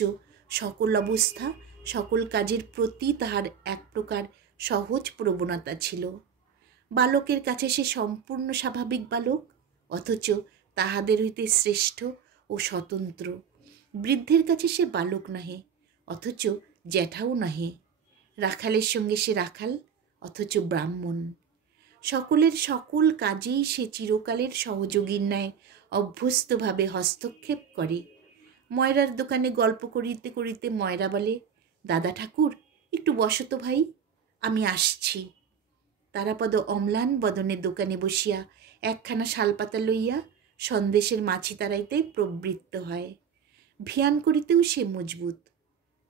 সকল অবস্থা সকল কাজের প্রতি তাহার এক প্রকার সহজ প্রবণতা ছিল। বালকের কাছে সে সম্পূর্ণ স্বাভাবিক বালক, অথচ তাহাদের হইতে শ্রেষ্ঠ ও স্বতন্ত্র। বৃদ্ধের কাছে সে বালক নহে, অথচ জ্যাঠাও নহে। রাখালের সঙ্গে সে রাখাল, অথচ ব্রাহ্মণ। সকলের সকল কাজেই সে চিরকালের সহযোগীর ন্যায় অভ্যস্তভাবে হস্তক্ষেপ করে। ময়রার দোকানে গল্প করিতে করিতে ময়রা বলে, দাদা ঠাকুর, একটু বসো তো ভাই, আমি আসছি। তারাপদ অম্লান বদনে দোকানে বসিয়া একখানা শালপাতা লইয়া সন্দেশের মাছি তাড়াইতে প্রবৃত্ত হয়। ভিয়ান করিতেও সে মজবুত।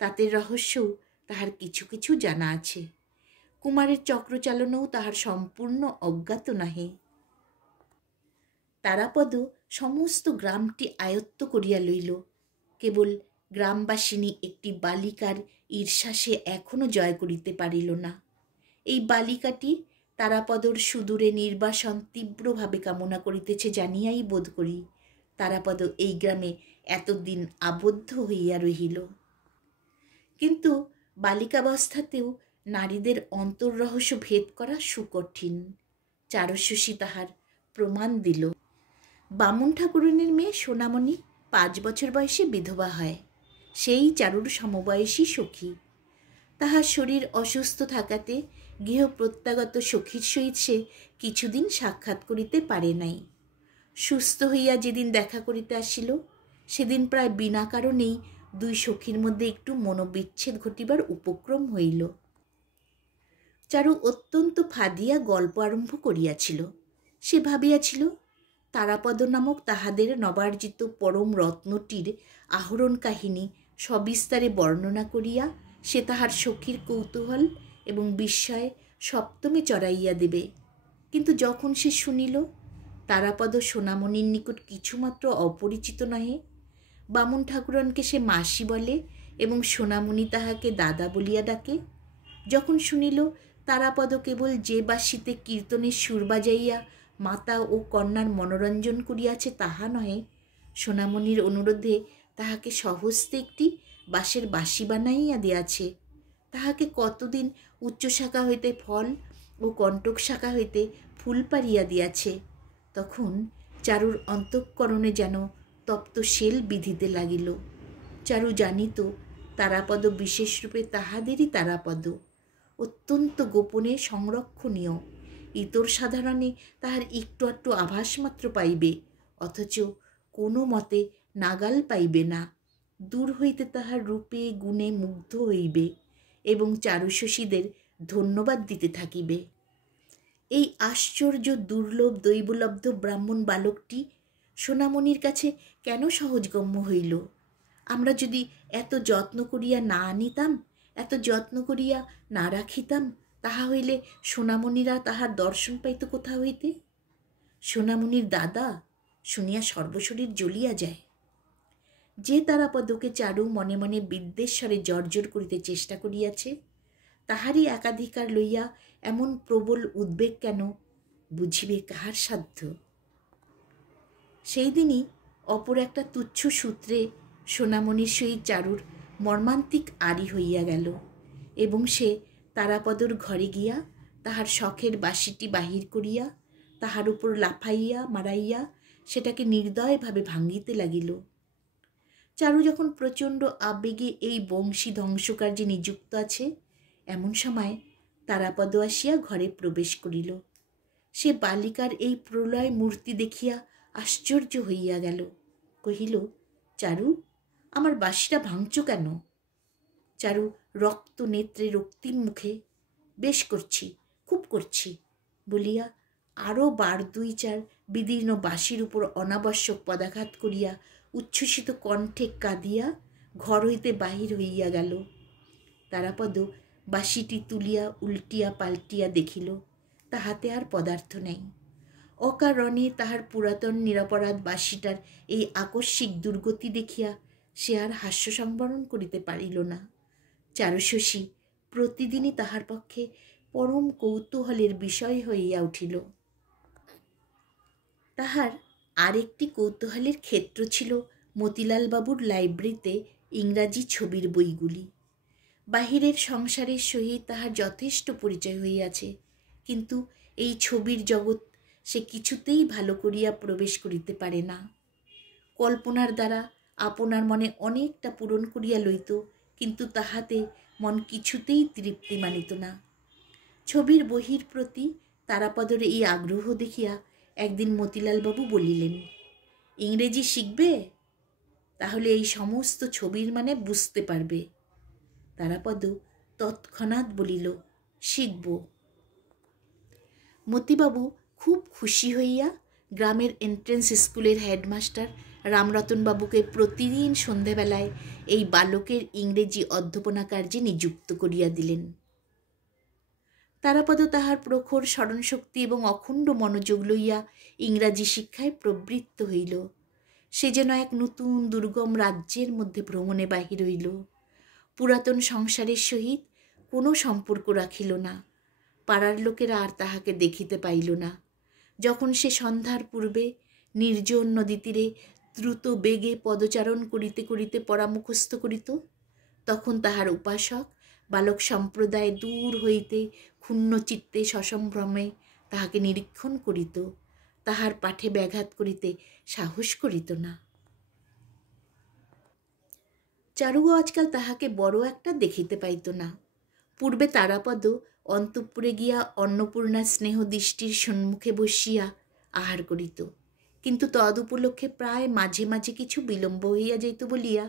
তাতে রহস্যও তাহার কিছু কিছু জানা আছে। কুমারের চক্রচালনও তাহার সম্পূর্ণ অজ্ঞাত নহে। তারাপদ সমস্ত গ্রামটি আয়ত্ত করিয়া লইল। কেবল গ্রামবাসিনী একটি বালিকার ঈর্ষা সে এখনও জয় করিতে পারিল না। এই বালিকাটি তারাপদর সুদূরে নির্বাসন তীব্রভাবে কামনা করিতেছে জানিয়াই বোধ করি তারাপদ এই গ্রামে এতদিন আবদ্ধ হইয়া রহিল। কিন্তু বালিকাবস্থাতেও নারীদের অন্তর্রহস্য ভেদ করা সুকঠিন। চারুশশী তাহার প্রমাণ দিল। বামুন ঠাকুরনের মেয়ে সোনামণি 5 বছর বয়সে বিধবা হয়। সেই চারুর সমবয়সী সখী। তাহার শরীর অসুস্থ থাকাতে গৃহ প্রত্যাগত সখীর সহিত সে কিছুদিন সাক্ষাৎ করিতে পারে নাই। সুস্থ হইয়া যেদিন দেখা করিতে আসিল, সেদিন প্রায় বিনা কারণেই 2 সখীর মধ্যে একটু মনোবিচ্ছেদ ঘটিবার উপক্রম হইল। চারু অত্যন্ত ফাঁদিয়া গল্প আরম্ভ করিয়াছিল। সে ভাবিয়াছিল, তারাপদ নামক তাহাদের নবার্জিত পরম রত্নটির আহরণ কাহিনী সবিস্তারে বর্ণনা করিয়া সে তাহার সখীর কৌতূহল এবং বিস্ময়ে সপ্তমে চড়াইয়া দেবে। কিন্তু যখন সে শুনিল তারাপদ সোনামণির নিকট কিছুমাত্র অপরিচিত নহে, বামুন ঠাকুরনকে সে মাসি বলে এবং সোনামণি তাহাকে দাদা বলিয়া ডাকে, যখন শুনিল তারাপদ কেবল যে বাঁশিতে কীর্তনের সুর বাজাইয়া মাতা ও কন্যার মনোরঞ্জন করিয়াছে তাহা নহে, সোনামণির অনুরোধে তাহাকে সহস্তে একটি বাঁশের বাঁশি বানাইয়া দিয়াছে, তাহাকে কতদিন উচ্চ শাখা হইতে ফল ও কণ্টক শাখা হইতে ফুল পাড়িয়া দিয়াছে। তখন চারুর অন্তঃকরণে যেন তপ্ত শেল বিধিতে লাগিল। চারু জানিত তারাপদ বিশেষরূপে তাহাদেরই তারাপদ, অত্যন্ত গোপনে সংরক্ষণীয়। ইতর সাধারণে তাহার একটু আধটু আভাস মাত্র পাইবে, অথচ কোনো মতে নাগাল পাইবে না। দূর হইতে তাহার রূপে গুণে মুগ্ধ হইবে এবং চারুশশীদের ধন্যবাদ দিতে থাকিবে। এই আশ্চর্য দুর্লভ দৈবলব্ধ ব্রাহ্মণ বালকটি সোনামণির কাছে কেন সহজগম্য হইল? আমরা যদি এত যত্ন করিয়া না আনিতাম, এত যত্ন করিয়া না রাখিতাম, তাহা হইলে সোনামণিরা তাহার দর্শন পাইত কোথা হইতে? সোনামণির দাদা শুনিয়া সর্বশরীর জ্বলিয়া যায়। যে তারাপদকে চারু মনে মনে বিদ্বেষরে জর্জর করিতে চেষ্টা করিয়াছে, তাহারই একাধিকার লইয়া এমন প্রবল উদ্বেগ কেন, বুঝিবে কাহার সাধ্য? সেই দিনই অপর একটা তুচ্ছ সূত্রে সোনামণির সহিত চারুর মর্মান্তিক আড়ি হইয়া গেল এবং সে তারাপদর ঘরে গিয়া তাহার শখের বাঁশিটি বাহির করিয়া তাহার উপর লাফাইয়া মারাইয়া সেটাকে নির্দয়ভাবে ভাঙ্গিতে লাগিল। চারু যখন প্রচণ্ড আবেগে এই বংশী ধ্বংসকার্যে নিযুক্ত আছে, এমন সময় তারাপদ আসিয়া ঘরে প্রবেশ করিল। সে বালিকার এই প্রলয় মূর্তি দেখিয়া আশ্চর্য হইয়া গেল। কহিল, চারু, আমার বাঁশিটা ভাঙছ কেন? চারু রক্ত নেত্রে রক্তিম মুখে, বেশ করছি, খুব করছি বলিয়া আরও বার দুই চার বিদীর্ণ বাঁশির উপর অনাবশ্যক পদাঘাত করিয়া উচ্ছ্বসিত কণ্ঠে কাঁদিয়া ঘর হইতে বাহির হইয়া গেল। তারাপদ বাঁশিটি তুলিয়া উল্টিয়া পাল্টিয়া দেখিল, তাহাতে আর পদার্থ নাই। অকারণে তাহার পুরাতন নিরপরাধ বাঁশিটার এই আকস্মিক দুর্গতি দেখিয়া সে আর হাস্য সংবরণ করিতে পারিল না। চারুশশী প্রতিদিনই তাহার পক্ষে পরম কৌতূহলের বিষয় হইয়া উঠিল। তাহার আরেকটি কৌতূহলের ক্ষেত্র ছিল মতিলালবাবুর লাইব্রেরিতে ইংরাজি ছবির বইগুলি। বাহিরের সংসারের সহিত তাহার যথেষ্ট পরিচয় হইয়াছে, কিন্তু এই ছবির জগৎ সে কিছুতেই ভালো করিয়া প্রবেশ করিতে পারে না। কল্পনার দ্বারা আপনার মনে অনেকটা পূরণ করিয়া লইত, কিন্তু তাহাতে মন কিছুতেই তৃপ্তি মানিত না। ছবির বহির প্রতি তারাপদর এই আগ্রহ দেখিয়া একদিন মতিলালবাবু বলিলেন, ইংরেজি শিখবে? তাহলে এই সমস্ত ছবির মানে বুঝতে পারবে। তারাপদ তৎক্ষণাৎ বলিল, শিখব। মতিবাবু খুব খুশি হইয়া গ্রামের এন্ট্রেন্স স্কুলের হেডমাস্টার রামরতনবাবুকে প্রতিদিন সন্ধেবেলায় এই বালকের ইংরেজি অধ্যাপনা কার্যে নিযুক্ত করিয়া দিলেন। তারাপদ তাহার প্রখর স্মরণশক্তি এবং অখণ্ড মনোযোগ লইয়া ইংরাজি শিক্ষায় প্রবৃত্ত হইল। সে যেন এক নূতন দুর্গম রাজ্যের মধ্যে ভ্রমণে বাহির হইল। পুরাতন সংসারের সহিত কোনো সম্পর্ক রাখিল না। পাড়ার লোকেরা আর তাহাকে দেখিতে পাইল না। যখন সে সন্ধ্যার পূর্বে নির্জন নদী তীরে দ্রুত বেগে পদচারণ করিতে করিতে পড়া মুখস্থ করিত, তখন তাহার উপাসক বালক সম্প্রদায় দূর হইতে ক্ষুণ্ণ চিত্তে সসম্ভ্রমে তাহাকে নিরীক্ষণ করিত, তাহার পাঠে ব্যাঘাত করিতে সাহস করিত না। চারুও আজকাল তাহাকে বড় একটা দেখিতে পাইত না। পূর্বে তারাপদ অন্তঃপুরে গিয়া অন্নপূর্ণার স্নেহ দৃষ্টির সম্মুখে বসিয়া আহার করিত, কিন্তু তদ উপলক্ষে প্রায় মাঝে মাঝে কিছু বিলম্ব হইয়া যাইত বলিয়া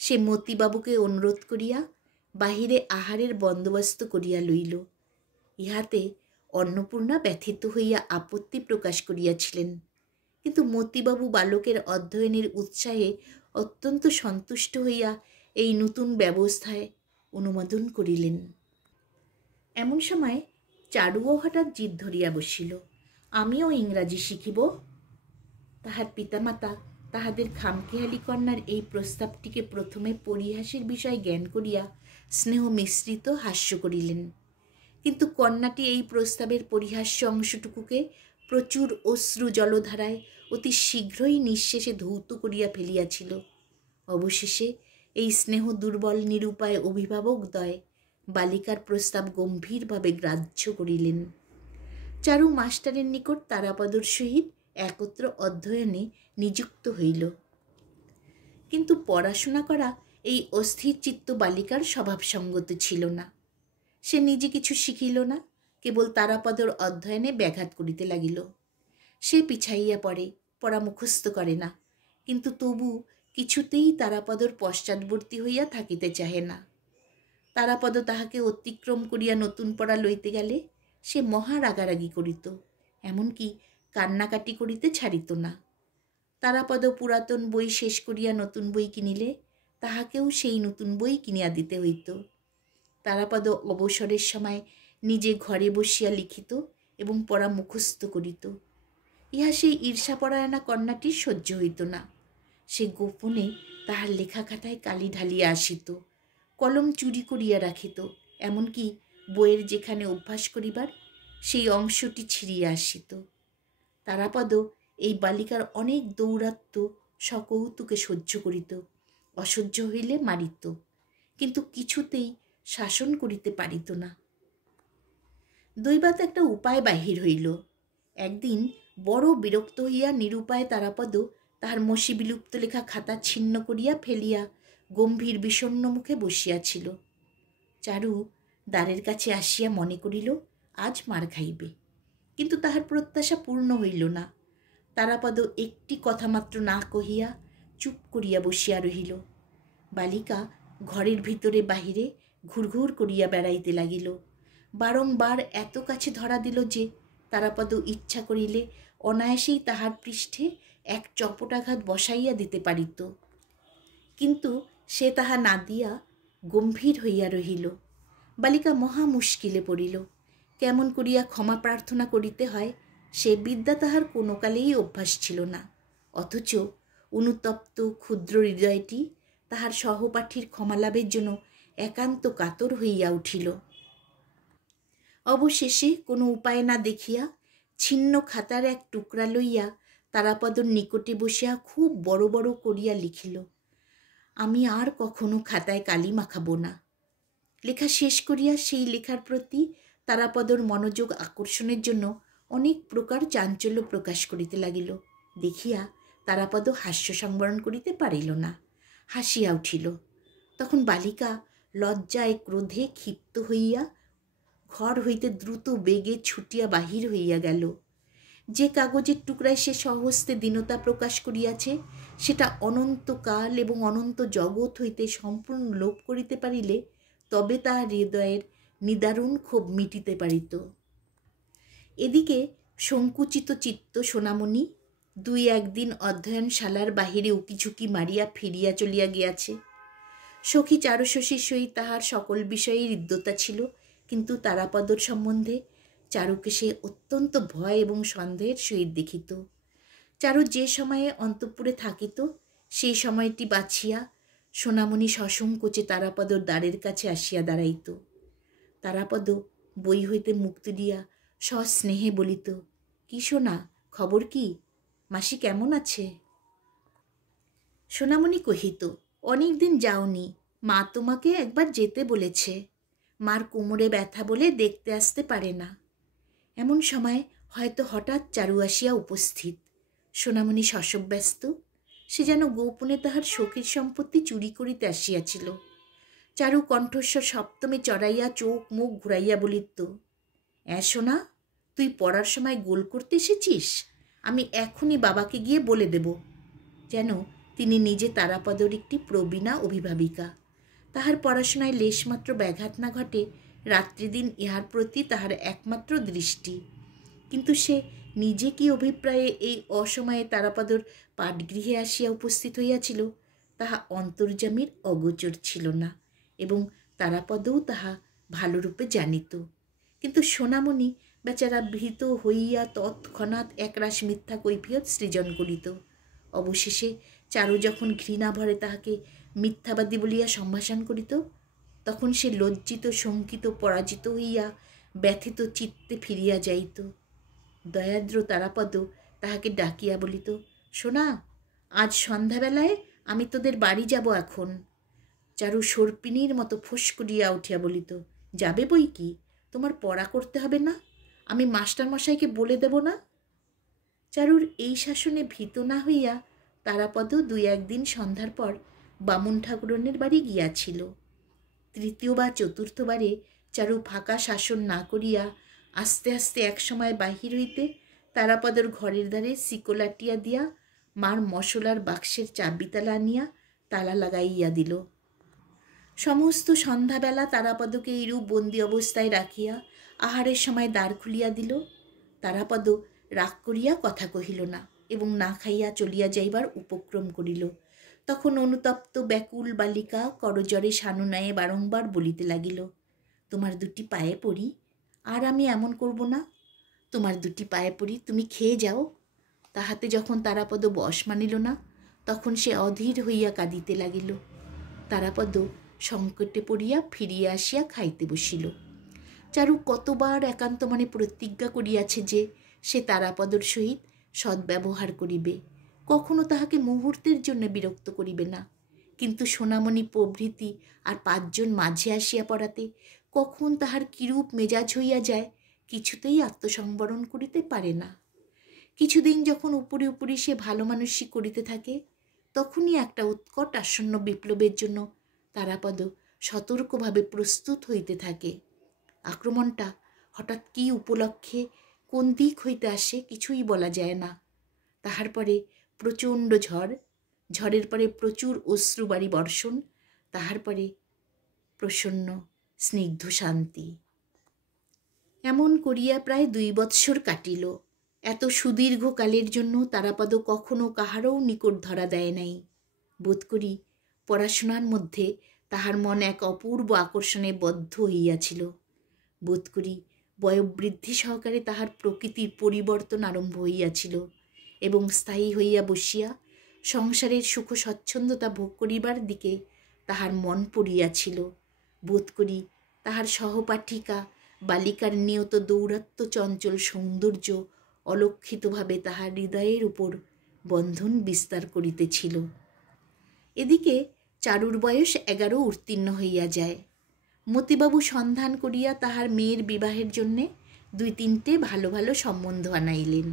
সে মতিবাবুকে অনুরোধ করিয়া বাহিরে আহারের বন্দোবস্ত করিয়া লইল। ইহাতে অন্নপূর্ণা ব্যথিত হইয়া আপত্তি প্রকাশ করিয়াছিলেন, কিন্তু মতিবাবু বালকের অধ্যয়নের উৎসাহে অত্যন্ত সন্তুষ্ট হইয়া এই নূতন ব্যবস্থায় অনুমোদন করিলেন। এমন সময় চারুও হঠাৎ জিদ ধরিয়া বসিল, আমিও ইংরাজি শিখিব। তাহার পিতামাতা তাহাদের খামখেয়ালি কন্যার এই প্রস্তাবটিকে প্রথমে পরিহাসের বিষয় জ্ঞান করিয়া স্নেহ মিশ্রিত হাস্য করিলেন, কিন্তু কন্যাটি এই প্রস্তাবের পরিহাস্য অংশটুকুকে প্রচুর অশ্রু জলধারায় অতি শীঘ্রই নিঃশেষে ধৌত করিয়া ফেলিয়াছিল। অবশেষে এই স্নেহ দুর্বল নিরুপায় অভিভাবকদ্বয় বালিকার প্রস্তাব গম্ভীরভাবে গ্রাহ্য করিলেন। চারু মাস্টারের নিকট তারাপদর সহিত একত্র অধ্যয়নে নিযুক্ত হইল। কিন্তু পড়াশোনা করা এই অস্থির চিত্ত বালিকার স্বভাবসঙ্গত ছিল না। সে নিজে কিছু শিখিল না, কেবল তারাপদর অধ্যয়নে ব্যাঘাত করিতে লাগিল। সে পিছাইয়া পড়ে, পড়া মুখস্থ করে না, কিন্তু তবু কিছুতেই তারাপদর পশ্চাৎবর্তী হইয়া থাকিতে চাহে না। তারাপদ তাহাকে অতিক্রম করিয়া নতুন পড়া লইতে গেলে সে মহা রাগারাগি করিত, এমনকি কান্নাকাটি করিতে ছাড়িত না। তারাপদ পুরাতন বই শেষ করিয়া নতুন বই কিনিলে তাহাকেও সেই নতুন বই কিনিয়া দিতে হইত। তারাপদ অবসরের সময় নিজে ঘরে বসিয়া লিখিত এবং পড়া মুখস্থ করিত। ইহা সেই ঈর্ষাপরায়ণা কন্যাটির সহ্য হইত না। সে গোপনে তাহার লেখা খাতায় কালি ঢালিয়া আসিত, কলম চুরি করিয়া রাখিত, এমনকি বইয়ের যেখানে অভ্যাস করিবার সেই অংশটি ছিঁড়িয়া আসিত। তারাপদ এই বালিকার অনেক দৌরাত্ম্য সকৌতুকে সহ্য করিত, অসহ্য হইলে মারিত, কিন্তু কিছুতেই শাসন করিতে পারিত না। দৈবাত একটা উপায় বাহির হইল। একদিন বড় বিরক্ত হইয়া নিরুপায় তারাপদ তাহার মসি বিলুপ্ত লেখা খাতা ছিন্ন করিয়া ফেলিয়া গম্ভীর বিষণ্ণ মুখে বসিয়াছিল। চারু দ্বারের কাছে আসিয়া মনে করিল আজ মার খাইবে, কিন্তু তাহার প্রত্যাশা পূর্ণ হইল না। তারাপদ একটি কথা মাত্র না কহিয়া চুপ করিয়া বসিয়া রহিল। বালিকা ঘরের ভিতরে বাহিরে ঘুরঘুর করিয়া বেড়াইতে লাগিল। বারংবার এত কাছে ধরা দিল যে তারাপদ ইচ্ছা করিলে অনায়াসেই তাহার পৃষ্ঠে এক চপটাঘাত বসাইয়া দিতে পারিত, কিন্তু সে তাহা না দিয়া গম্ভীর হইয়া রহিল। বালিকা মহা মুশকিলে পড়িল। কেমন করিয়া ক্ষমা প্রার্থনা করিতে হয় সে বিদ্যা তাহার কোনো কালেই অভ্যাস ছিল না, অথচ অনুতপ্ত ক্ষুদ্র হৃদয়টি তাহার সহপাঠীর ক্ষমালাভের জন্য একান্ত কাতর হইয়া উঠিল। অবশেষে কোনো উপায় না দেখিয়া ছিন্ন খাতার এক টুকরা লইয়া তারাপদর নিকটে বসিয়া খুব বড় বড় করিয়া লিখিল, আমি আর কখনো খাতায় কালি মাখাব না। লেখা শেষ করিয়া সেই লেখার প্রতি তারাপদর মনোযোগ আকর্ষণের জন্য অনেক প্রকার চাঞ্চল্য প্রকাশ করিতে লাগিল। দেখিয়া তারাপদ হাস্য সংবরণ করিতে পারিল না, হাসিয়া উঠিল। তখন বালিকা লজ্জায় ক্রোধে ক্ষিপ্ত হইয়া ঘর হইতে দ্রুত বেগে ছুটিয়া বাহির হইয়া গেল। যে কাগজের টুকরায় সে স্বহস্তে দীনতা প্রকাশ করিয়াছে সেটা অনন্তকাল এবং অনন্ত জগৎ হইতে সম্পূর্ণ লোপ করিতে পারিলে তবে তাহার হৃদয়ের নিদারুণ ক্ষোভ মিটিতে পারিত। এদিকে সংকুচিত চিত্ত সোনামণি দুই একদিন অধ্যয়নশালার বাহিরে উকিঝুঁকি মারিয়া ফিরিয়া চলিয়া গিয়াছে। সখী চারুশশীর সহিত তাহার সকল বিষয়ে হৃদ্যতা ছিল, কিন্তু তারাপদর সম্বন্ধে চারুকে সে অত্যন্ত ভয় এবং সন্দেহের সহিত দেখিত। চারু যে সময়ে অন্তঃপুরে থাকিত সেই সময়টি বাছিয়া সোনামণি সসংকোচে তারাপদর দ্বারের কাছে আসিয়া দাঁড়াইত। তারাপদ বই হইতে মুখ তুলিয়া সস্নেহে বলিত, কি সোনা, খবর কি? মাসি কেমন আছে? সোনামণি কহিত, অনেক দিন যাওনি, মা তোমাকে একবার যেতে বলেছে। মার কোমরে ব্যথা বলে দেখতে আসতে পারে না। এমন সময় হয়তো হঠাৎ চারু আসিয়া উপস্থিত। সোনামণি শশব্যস্ত, সে যেন গোপনে তাহার সখীর সম্পত্তি চুরি করিতে আসিয়াছিল। চারু কণ্ঠস্বর সপ্তমে চড়াইয়া চোখ মুখ ঘুরাইয়া বলিত, সোনা, তুই পড়ার সময় গোল করতে এসেছিস? আমি এখনই বাবাকে গিয়ে বলে দেব। যেন তিনি নিজে তারাপদর একটি প্রবীণা অভিভাবিকা। তাহার পড়াশোনায় লেশমাত্র ব্যাঘাত না ঘটে রাত্রিদিন ইহার প্রতি তাহার একমাত্র দৃষ্টি। কিন্তু সে নিজে কি অভিপ্রায়ে এই অসময়ে তারাপদর পাঠগৃহে আসিয়া উপস্থিত হইয়াছিল তাহা অন্তর্যামীর অগোচর ছিল না, এবং তারাপদও তাহা ভালোরূপে জানিত। কিন্তু সোনামণি বেচারা ভীত হইয়া তৎক্ষণাৎ একরাশ মিথ্যা কৈফিয়ত সৃজন করিত। অবশেষে চারু যখন ঘৃণাভরে তাহাকে মিথ্যাবাদী বলিয়া সম্ভাষণ করিত, তখন সে লজ্জিত, শঙ্কিত, পরাজিত হইয়া ব্যথিত চিত্তে ফিরিয়া যাইত। দয়াদ্র তারাপদ তাহাকে ডাকিয়া বলিত, সোনা, আজ সন্ধ্যাবেলায় আমি তোদের বাড়ি যাব এখন। চারু সর্পিনীর মতো ফোঁস করিয়া উঠিয়া বলিত, যাবে বই কি, তোমার পড়া করতে হবে না? আমি মাস্টারমশাইকে বলে দেব না? চারুর এই শাসনে ভীত না হইয়া তারাপদ 2-1 দিন সন্ধ্যার পর বামুন ঠাকুরনের বাড়ি গিয়াছিল। তৃতীয় বা চতুর্থবারে চারু ফাঁকা শাসন না করিয়া আস্তে আস্তে একসময় বাহির হইতে তারাপদর ঘরের দ্বারে শিকলাটিয়া দিয়া মার মশলার বাক্সের চাবিতালা আনিয়া তালা লাগাইয়া দিল। সমস্ত সন্ধ্যাবেলা তারাপদকে এইরূপ বন্দি অবস্থায় রাখিয়া আহারের সময় দ্বার খুলিয়া দিল। তারাপদ রাগ করিয়া কথা কহিল না এবং না খাইয়া চলিয়া যাইবার উপক্রম করিল। তখন অনুতপ্ত ব্যাকুল বালিকা করজরে সানুনায়ে বারংবার বলিতে লাগিল, তোমার 2টি পায়ে পড়ি, আর আমি এমন করব না। তোমার 2টি পায়ে পড়ি, তুমি খেয়ে যাও। তাহাতে যখন তারাপদ বশ মানিল না, তখন সে অধীর হইয়া কাঁদিতে লাগিল। তারাপদ সংকটে পড়িয়া ফিরিয়া আসিয়া খাইতে বসিল। চারু কতবার একান্ত মনে প্রতিজ্ঞা করিয়াছে যে সে তারাপদর সহিত সদ্ব্যবহার করিবে, কখনো তাহাকে মুহূর্তের জন্য বিরক্ত করিবে না। কিন্তু সোনামণি প্রভৃতি আর 5 জন মাঝে আসিয়া পড়াতে কখন তাহার কিরূপ মেজাজ হইয়া যায় কিছুতেই আত্মসংবরণ করিতে পারে না। কিছুদিন যখন উপরি উপরি সে ভালো মানুষই করিতে থাকে, তখনই একটা উৎকট আসন্ন বিপ্লবের জন্য তারাপদ সতর্কভাবে প্রস্তুত হইতে থাকে। আক্রমণটা হঠাৎ কী উপলক্ষে কোন দিক হইতে আসে কিছুই বলা যায় না। তাহার পরে প্রচণ্ড ঝড়, ঝড়ের পরে প্রচুর অশ্রুবাড়ি বর্ষণ, তাহার পরে প্রসন্ন স্নিগ্ধ শান্তি। এমন করিয়া প্রায় 2 বৎসর কাটিল। এত সুদীর্ঘকালের জন্য তারাপদ কখনো কাহারও নিকট ধরা দেয় নাই। বোধ করি পড়াশোনার মধ্যে তাহার মন এক অপূর্ব আকর্ষণে বদ্ধ হইয়াছিল। বোধ করি বয়োবৃদ্ধি সহকারে তাহার প্রকৃতির পরিবর্তন আরম্ভ হইয়াছিল এবং স্থায়ী হইয়া বসিয়া সংসারের সুখ স্বচ্ছন্দতা ভোগ করিবার দিকে তাহার মন পড়িয়াছিল। বোধ করি তাহার সহপাঠিকা বালিকার নিয়ত দৌরাত্ম চঞ্চল সৌন্দর্য অলক্ষিতভাবে তাহার হৃদয়ের উপর বন্ধন বিস্তার করিতেছিল। এদিকে চারুর বয়স 11 উত্তীর্ণ হইয়া যায়। মতিবাবু সন্ধান করিয়া তাহার মেয়ের বিবাহের জন্যে 2-3টে ভালো ভালো সম্বন্ধ আনাইলেন।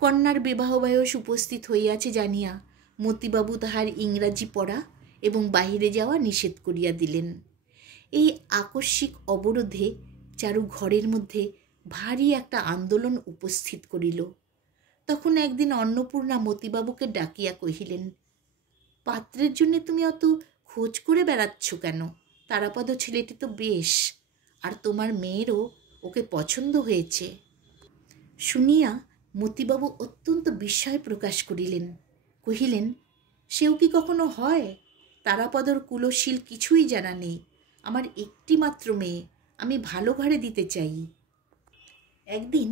কন্যার বিবাহ বয়স উপস্থিত হইয়াছে জানিয়া মতিবাবু তাহার ইংরাজি পড়া এবং বাহিরে যাওয়া নিষেধ করিয়া দিলেন। এই আকস্মিক অবরোধে চারু ঘরের মধ্যে ভারী একটা আন্দোলন উপস্থিত করিল। তখন একদিন অন্নপূর্ণা মতিবাবুকে ডাকিয়া কহিলেন, পাত্রের জন্যে তুমি অত খোঁজ করে বেড়াচ্ছ কেন? তারাপদ ছেলেটি তো বেশ, আর তোমার মেয়েরও ওকে পছন্দ হয়েছে। শুনিয়া মতিবাবু অত্যন্ত বিস্ময় প্রকাশ করিলেন। কহিলেন, সেও কি কখনো হয়? তারাপদর কুলশীল কিছুই জানা নেই। আমার একটি মাত্র মেয়ে, আমি ভালো ঘরে দিতে চাই। একদিন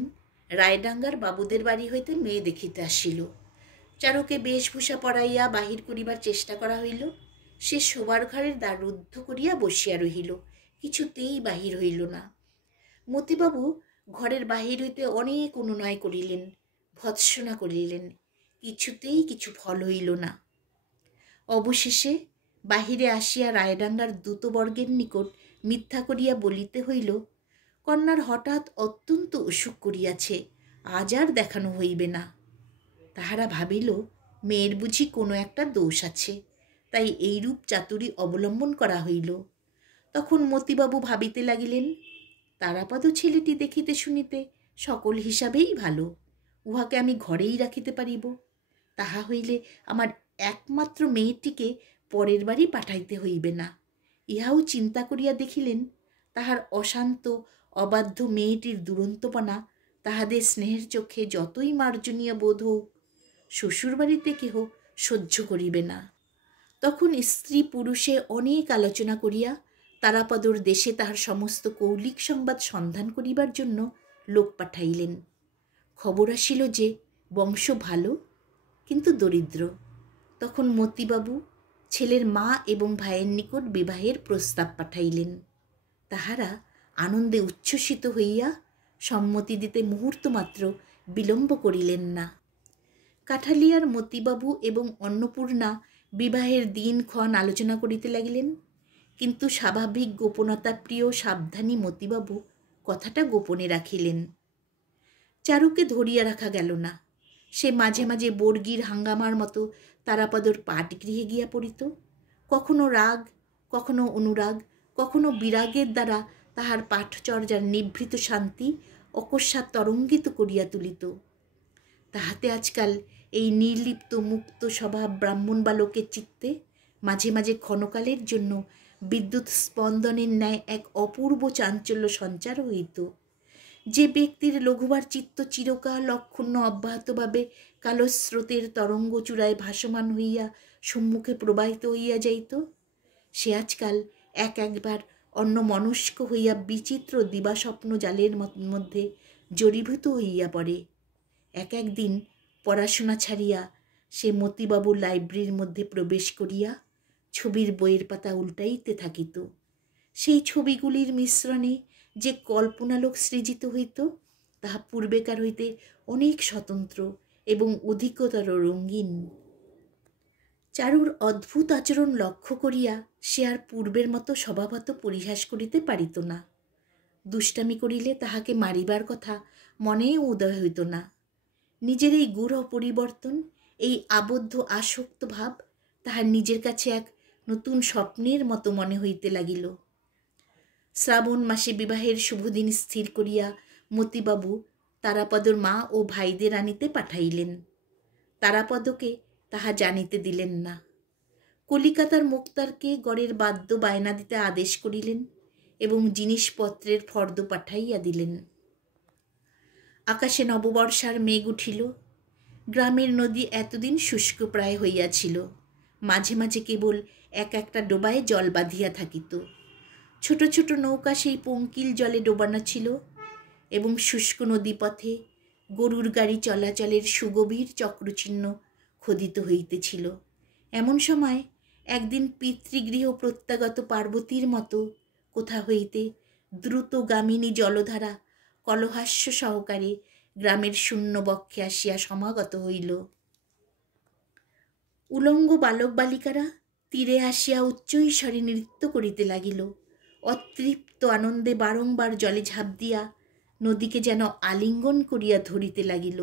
রায়ডাঙ্গার বাবুদের বাড়ি হইতে মেয়ে দেখিতে আসিল। চারুকে বেশভূষা পরাইয়া বাহির করিবার চেষ্টা করা হইল। সে শোবার ঘরের দ্বার রুদ্ধ করিয়া বসিয়া রহিল, কিছুতেই বাহির হইল না। মতিবাবু ঘরের বাহির হইতে অনেক অনুনয় করিলেন, ভৎসনা করিলেন, কিছুতেই কিছু ফল হইল না। অবশেষে বাহিরে আসিয়া রায়ডাঙ্গার দূতবর্গের নিকট মিথ্যা করিয়া বলিতে হইল, কন্যার হঠাৎ অত্যন্ত অসুখ করিয়াছে, আজ আর দেখানো হইবে না। তাহারা ভাবিল মেয়ের বুঝি কোনো একটা দোষ আছে, তাই এইরূপ চাতুরী অবলম্বন করা হইল। তখন মতিবাবু ভাবিতে লাগিলেন, তারাপদ ছেলেটি দেখিতে শুনিতে সকল হিসাবেই ভালো, উহাকে আমি ঘরেই রাখিতে পারিব। তাহা হইলে আমার একমাত্র মেয়েটিকে পরের বাড়ি পাঠাইতে হইবে না। ইহাও চিন্তা করিয়া দেখিলেন, তাহার অশান্ত অবাধ্য মেয়েটির দুরন্তপনা তাহাদের স্নেহের চোখে যতই মার্জনীয় বোধ হোক, শ্বশুরবাড়িতে কেহ সহ্য করিবে না। তখন স্ত্রী পুরুষে অনেক আলোচনা করিয়া তারাপদর দেশে তাহার সমস্ত কৌলিক সংবাদ সন্ধান করিবার জন্য লোক পাঠাইলেন। খবর আসিল যে বংশ ভালো, কিন্তু দরিদ্র। তখন মতিবাবু ছেলের মা এবং ভাইয়ের নিকট বিবাহের প্রস্তাব পাঠাইলেন। তাহারা আনন্দে উচ্ছ্বসিত হইয়া সম্মতি দিতে মুহূর্তমাত্র বিলম্ব করিলেন না। কাঠালিয়ার মতিবাবু এবং অন্নপূর্ণা বিবাহের দিনক্ষণ আলোচনা করিতে লাগিলেন। কিন্তু স্বাভাবিক গোপনতা প্রিয় সাবধানী মতিবাবু কথাটা গোপনে রাখিলেন। চারুকে ধরিয়া রাখা গেল না। সে মাঝে মাঝে বর্গির হাঙ্গামার মতো তারাপদর পাটগৃহে গিয়া পড়িত। কখনো রাগ, কখনো অনুরাগ, কখনো বিরাগের দ্বারা তাহার পাঠচর্যার নিভৃত শান্তি অকস্মাৎ তরঙ্গিত করিয়া তুলিত। তাহাতে আজকাল এই নির্লিপ্ত মুক্ত স্বভাব ব্রাহ্মণ বালকের চিত্তে মাঝে মাঝে ক্ষণকালের জন্য বিদ্যুৎ স্পন্দনের ন্যায় এক অপূর্ব চাঞ্চল্য সঞ্চার হইত। যে ব্যক্তির লঘুবার চিত্ত চিরকাল অক্ষুণ্ণ অব্যাহতভাবে কালস্রোতের তরঙ্গ চূড়ায় ভাসমান হইয়া সম্মুখে প্রবাহিত হইয়া যাইত, সে আজকাল একবার অন্যমনস্ক হইয়া বিচিত্র দিবাস্বপ্ন জালের মধ্যে জড়ীভূত হইয়া পড়ে। একদিন পড়াশোনা ছাড়িয়া সে মতিবাবুর লাইব্রেরির মধ্যে প্রবেশ করিয়া ছবির বইয়ের পাতা উল্টাইতে থাকিত। সেই ছবিগুলির মিশ্রণে যে কল্পনালোক সৃজিত হইত, তাহা পূর্বেকার হইতে অনেক স্বতন্ত্র এবং অধিকতর রঙিন। চারুর অদ্ভুত আচরণ লক্ষ্য করিয়া সে আর পূর্বের মতো স্বভাবত পরিহাস করিতে পারিত না। দুষ্টামি করিলে তাহাকে মারিবার কথা মনেও উদয় হইত না। নিজের এই গূঢ় পরিবর্তন, এই আবদ্ধ আসক্ত ভাব তাহার নিজের কাছে এক নতুন স্বপ্নের মতো মনে হইতে লাগিল। শ্রাবণ মাসে বিবাহের শুভদিন স্থির করিয়া মতিবাবু তারাপদর মা ও ভাইদের আনিতে পাঠাইলেন। তারাপদকে তাহা জানিতে দিলেন না। কলিকাতার মোক্তারকে গড়ের বাদ্য বায়না দিতে আদেশ করিলেন এবং জিনিসপত্রের ফর্দ পাঠাইয়া দিলেন। আকাশে নববর্ষার মেঘ উঠিল। গ্রামের নদী এতদিন শুষ্ক প্রায় হইয়াছিল। মাঝে মাঝে কেবল একটা ডোবায় জল বাঁধিয়া থাকিত। ছোট ছোট নৌকা সেই পঙ্কিল জলে ডোবানো ছিল এবং শুষ্ক নদীপথে গরুর গাড়ি চলাচলের সুগভীর চক্রচিহ্ন খোদিত হইতেছিল। এমন সময় একদিন পিতৃগৃহ প্রত্যাগত পার্বতীর মতো কোথা হইতে দ্রুতগামিনী জলধারা কলহাস্য সহকারে গ্রামের শূন্য বক্ষে আসিয়া সমাগত হইল। উলঙ্গ বালক বালিকারা তীরে আসিয়া উচ্চৈস্বরে নৃত্য করিতে লাগিল। অতৃপ্ত আনন্দে বারংবার জলে ঝাঁপ দিয়া নদীকে যেন আলিঙ্গন করিয়া ধরিতে লাগিল।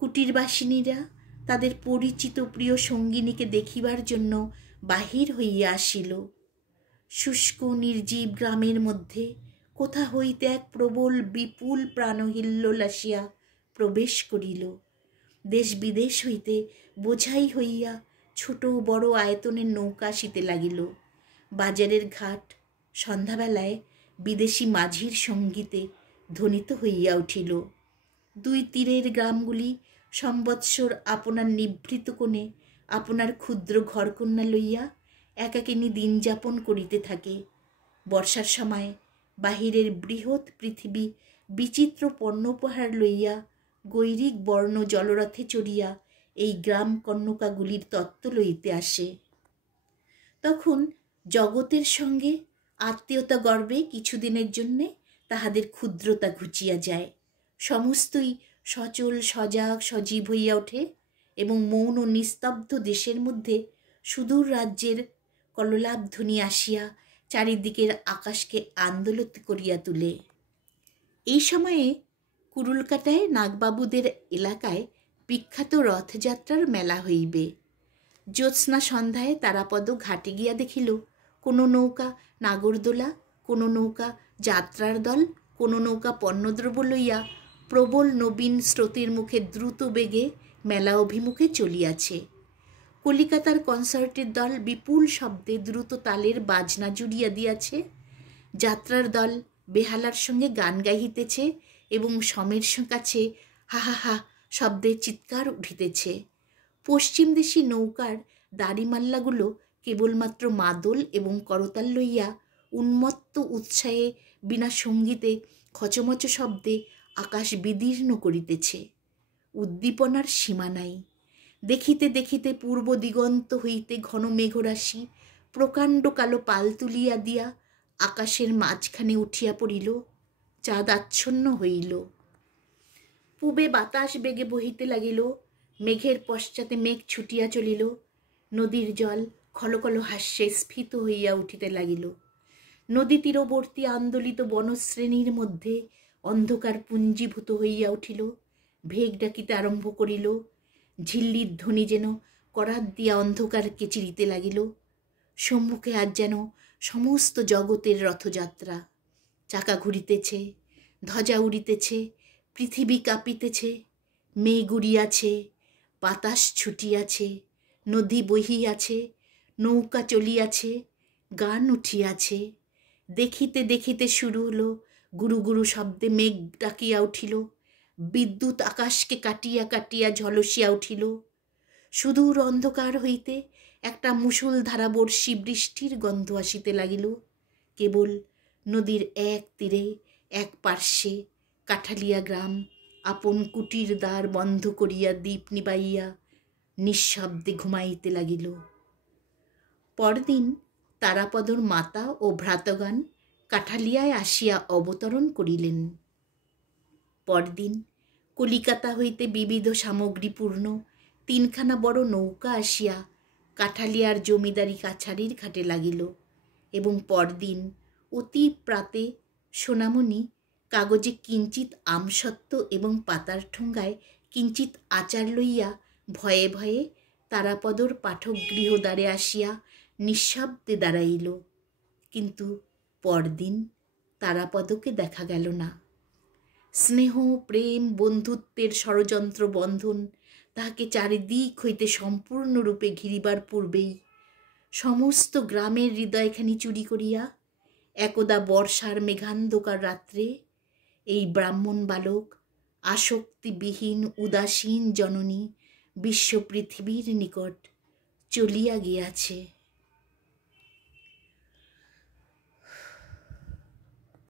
কুটিরবাসিনীরা তাদের পরিচিত প্রিয় সঙ্গিনীকে দেখিবার জন্য বাহির হইয়া আসিল। শুষ্ক নির্জীব গ্রামের মধ্যে কোথা হইতে এক প্রবল বিপুল প্রাণহিল্লোল আসিয়া প্রবেশ করিল। দেশ বিদেশ হইতে বোঝাই হইয়া ছোট বড় আয়তনের নৌকা আসিতে লাগিল। বাজারের ঘাট সন্ধ্যাবেলায় বিদেশি মাঝির সঙ্গীতে ধ্বনিত হইয়া উঠিল। দুই তীরের গ্রামগুলি সম্বৎসর আপনার নিভৃত কোণে আপনার ক্ষুদ্র ঘরকন্যা লইয়া একাকিনী দিন যাপন করিতে থাকে। বর্ষার সময় বাহিরের বৃহৎ পৃথিবী বিচিত্র পণ্যোপহার লইয়া গৈরিক বর্ণ জলরথে চড়িয়া এই গ্রাম কন্যকাগুলির তত্ত্ব লইতে আসে। তখন জগতের সঙ্গে আত্মীয়তা গর্বে কিছুদিনের জন্যে তাহাদের ক্ষুদ্রতা ঘুচিয়া যায়। সমস্তই সচল সজাগ সজীব হইয়া ওঠে এবং মৌন ও নিস্তব্ধ দেশের মধ্যে সুদূর রাজ্যের কললাধ্বনি আসিয়া চারিদিকের আকাশকে আন্দোলিত করিয়া তুলে। এই সময়ে কুরুলকাটায় নাগবাবুদের এলাকায় বিখ্যাত রথযাত্রার মেলা হইবে। জ্যোৎস্না সন্ধ্যায় তারাপদ ঘাটে গিয়া দেখিল কোনো নৌকা নাগরদোলা, কোনো নৌকা যাত্রার দল, কোনো নৌকা পণ্যদ্রব্য লইয়া প্রবল নবীন স্রোতের মুখে দ্রুত বেগে মেলা অভিমুখে চলিয়াছে। কলিকাতার কনসার্টের দল বিপুল শব্দে দ্রুত তালের বাজনা জুড়িয়া দিয়াছে। যাত্রার দল বেহালার সঙ্গে গান গাহিতেছে এবং সমের কাছে হা হা হা শব্দের চিৎকার উঠিতেছে। পশ্চিম দেশি নৌকার দাড়িমাল্লাগুলো কেবলমাত্র মাদল এবং করতাল লইয়া উন্মত্ত উৎসাহে বিনা সঙ্গীতে খচমচ শব্দে আকাশ বিদীর্ণ করিতেছে। উদ্দীপনার সীমা নাই। দেখিতে দেখিতে পূর্ব দিগন্ত হইতে ঘন মেঘরাশি প্রকাণ্ড কালো পাল তুলিয়া দিয়া আকাশের মাঝখানে উঠিয়া পড়িল। চাঁদ আচ্ছন্ন হইল। পূবে বাতাস বেগে বহিতে লাগিল। মেঘের পশ্চাতে মেঘ ছুটিয়া চলিল। নদীর জল খলকল হাস্যে স্ফীত হইয়া উঠিতে লাগিল। নদী তীরবর্তী আন্দোলিত বনশ্রেণীর মধ্যে অন্ধকার পুঞ্জীভূত হইয়া উঠিল, ভেগ ডাকিতে আরম্ভ করিল। ঝিল্লির ধ্বনি যেন করাত দিয়া অন্ধকারকে চিরিতে লাগিল। সম্মুখে আজ যেন সমস্ত জগতের রথযাত্রা। চাকা ঘুরিতেছে, ধ্বজা উড়িতেছে, পৃথিবী কাঁপিতেছে, মেঘ উড়িয়াছে, বাতাস ছুটিয়াছে, নদী বহিয়াছে, নৌকা চলিয়াছে, গান উঠিয়াছে। দেখিতে দেখিতে শুরু হলো গুরু গুরু শব্দে মেঘ ডাকিয়া উঠিল, বিদ্যুৎ আকাশকে কাটিয়া কাটিয়া ঝলসিয়া উঠিল। সুদূর অন্ধকার হইতে একটা মুষলধারা বর্ষি বৃষ্টির গন্ধ আসিতে লাগিল। কেবল নদীর এক তীরে এক পার্শ্বে কাঠালিয়া গ্রাম আপন কুটির দ্বার বন্ধ করিয়া দীপ নিবাইয়া নিঃশব্দে ঘুমাইতে লাগিল। পরদিন তারাপদর মাতা ও ভ্রাতগান কাঠালিয়ায় আসিয়া অবতরণ করিলেন। পরদিন কলিকাতা হইতে বিবিধ সামগ্রীপূর্ণ তিনখানা বড় নৌকা আসিয়া কাঠালিয়ার জমিদারি কাছারির ঘাটে লাগিল, এবং পরদিন অতি প্রাতে সোনামণি কাগজে কিঞ্চিত আমসত্ত্ব এবং পাতার ঠোঙ্গায় কিঞ্চিত আচার লইয়া ভয়ে ভয়ে তারাপদর পাঠক গৃহদ্বারে আসিয়া নিঃশব্দে দাঁড়াইল। কিন্তু পরদিন তারাপদকে দেখা গেল না। স্নেহ প্রেম বন্ধুত্বের ষড়যন্ত্র বন্ধন তাহাকে চারিদিক হইতে সম্পূর্ণরূপে ঘিরিবার পূর্বেই সমস্ত গ্রামের হৃদয়খানি চুরি করিয়া একদা বর্ষার মেঘান্ধকার রাত্রে এই ব্রাহ্মণ বালক আসক্তিবিহীন উদাসীন জননী বিশ্ব পৃথিবীর নিকট চলিয়া গিয়াছে।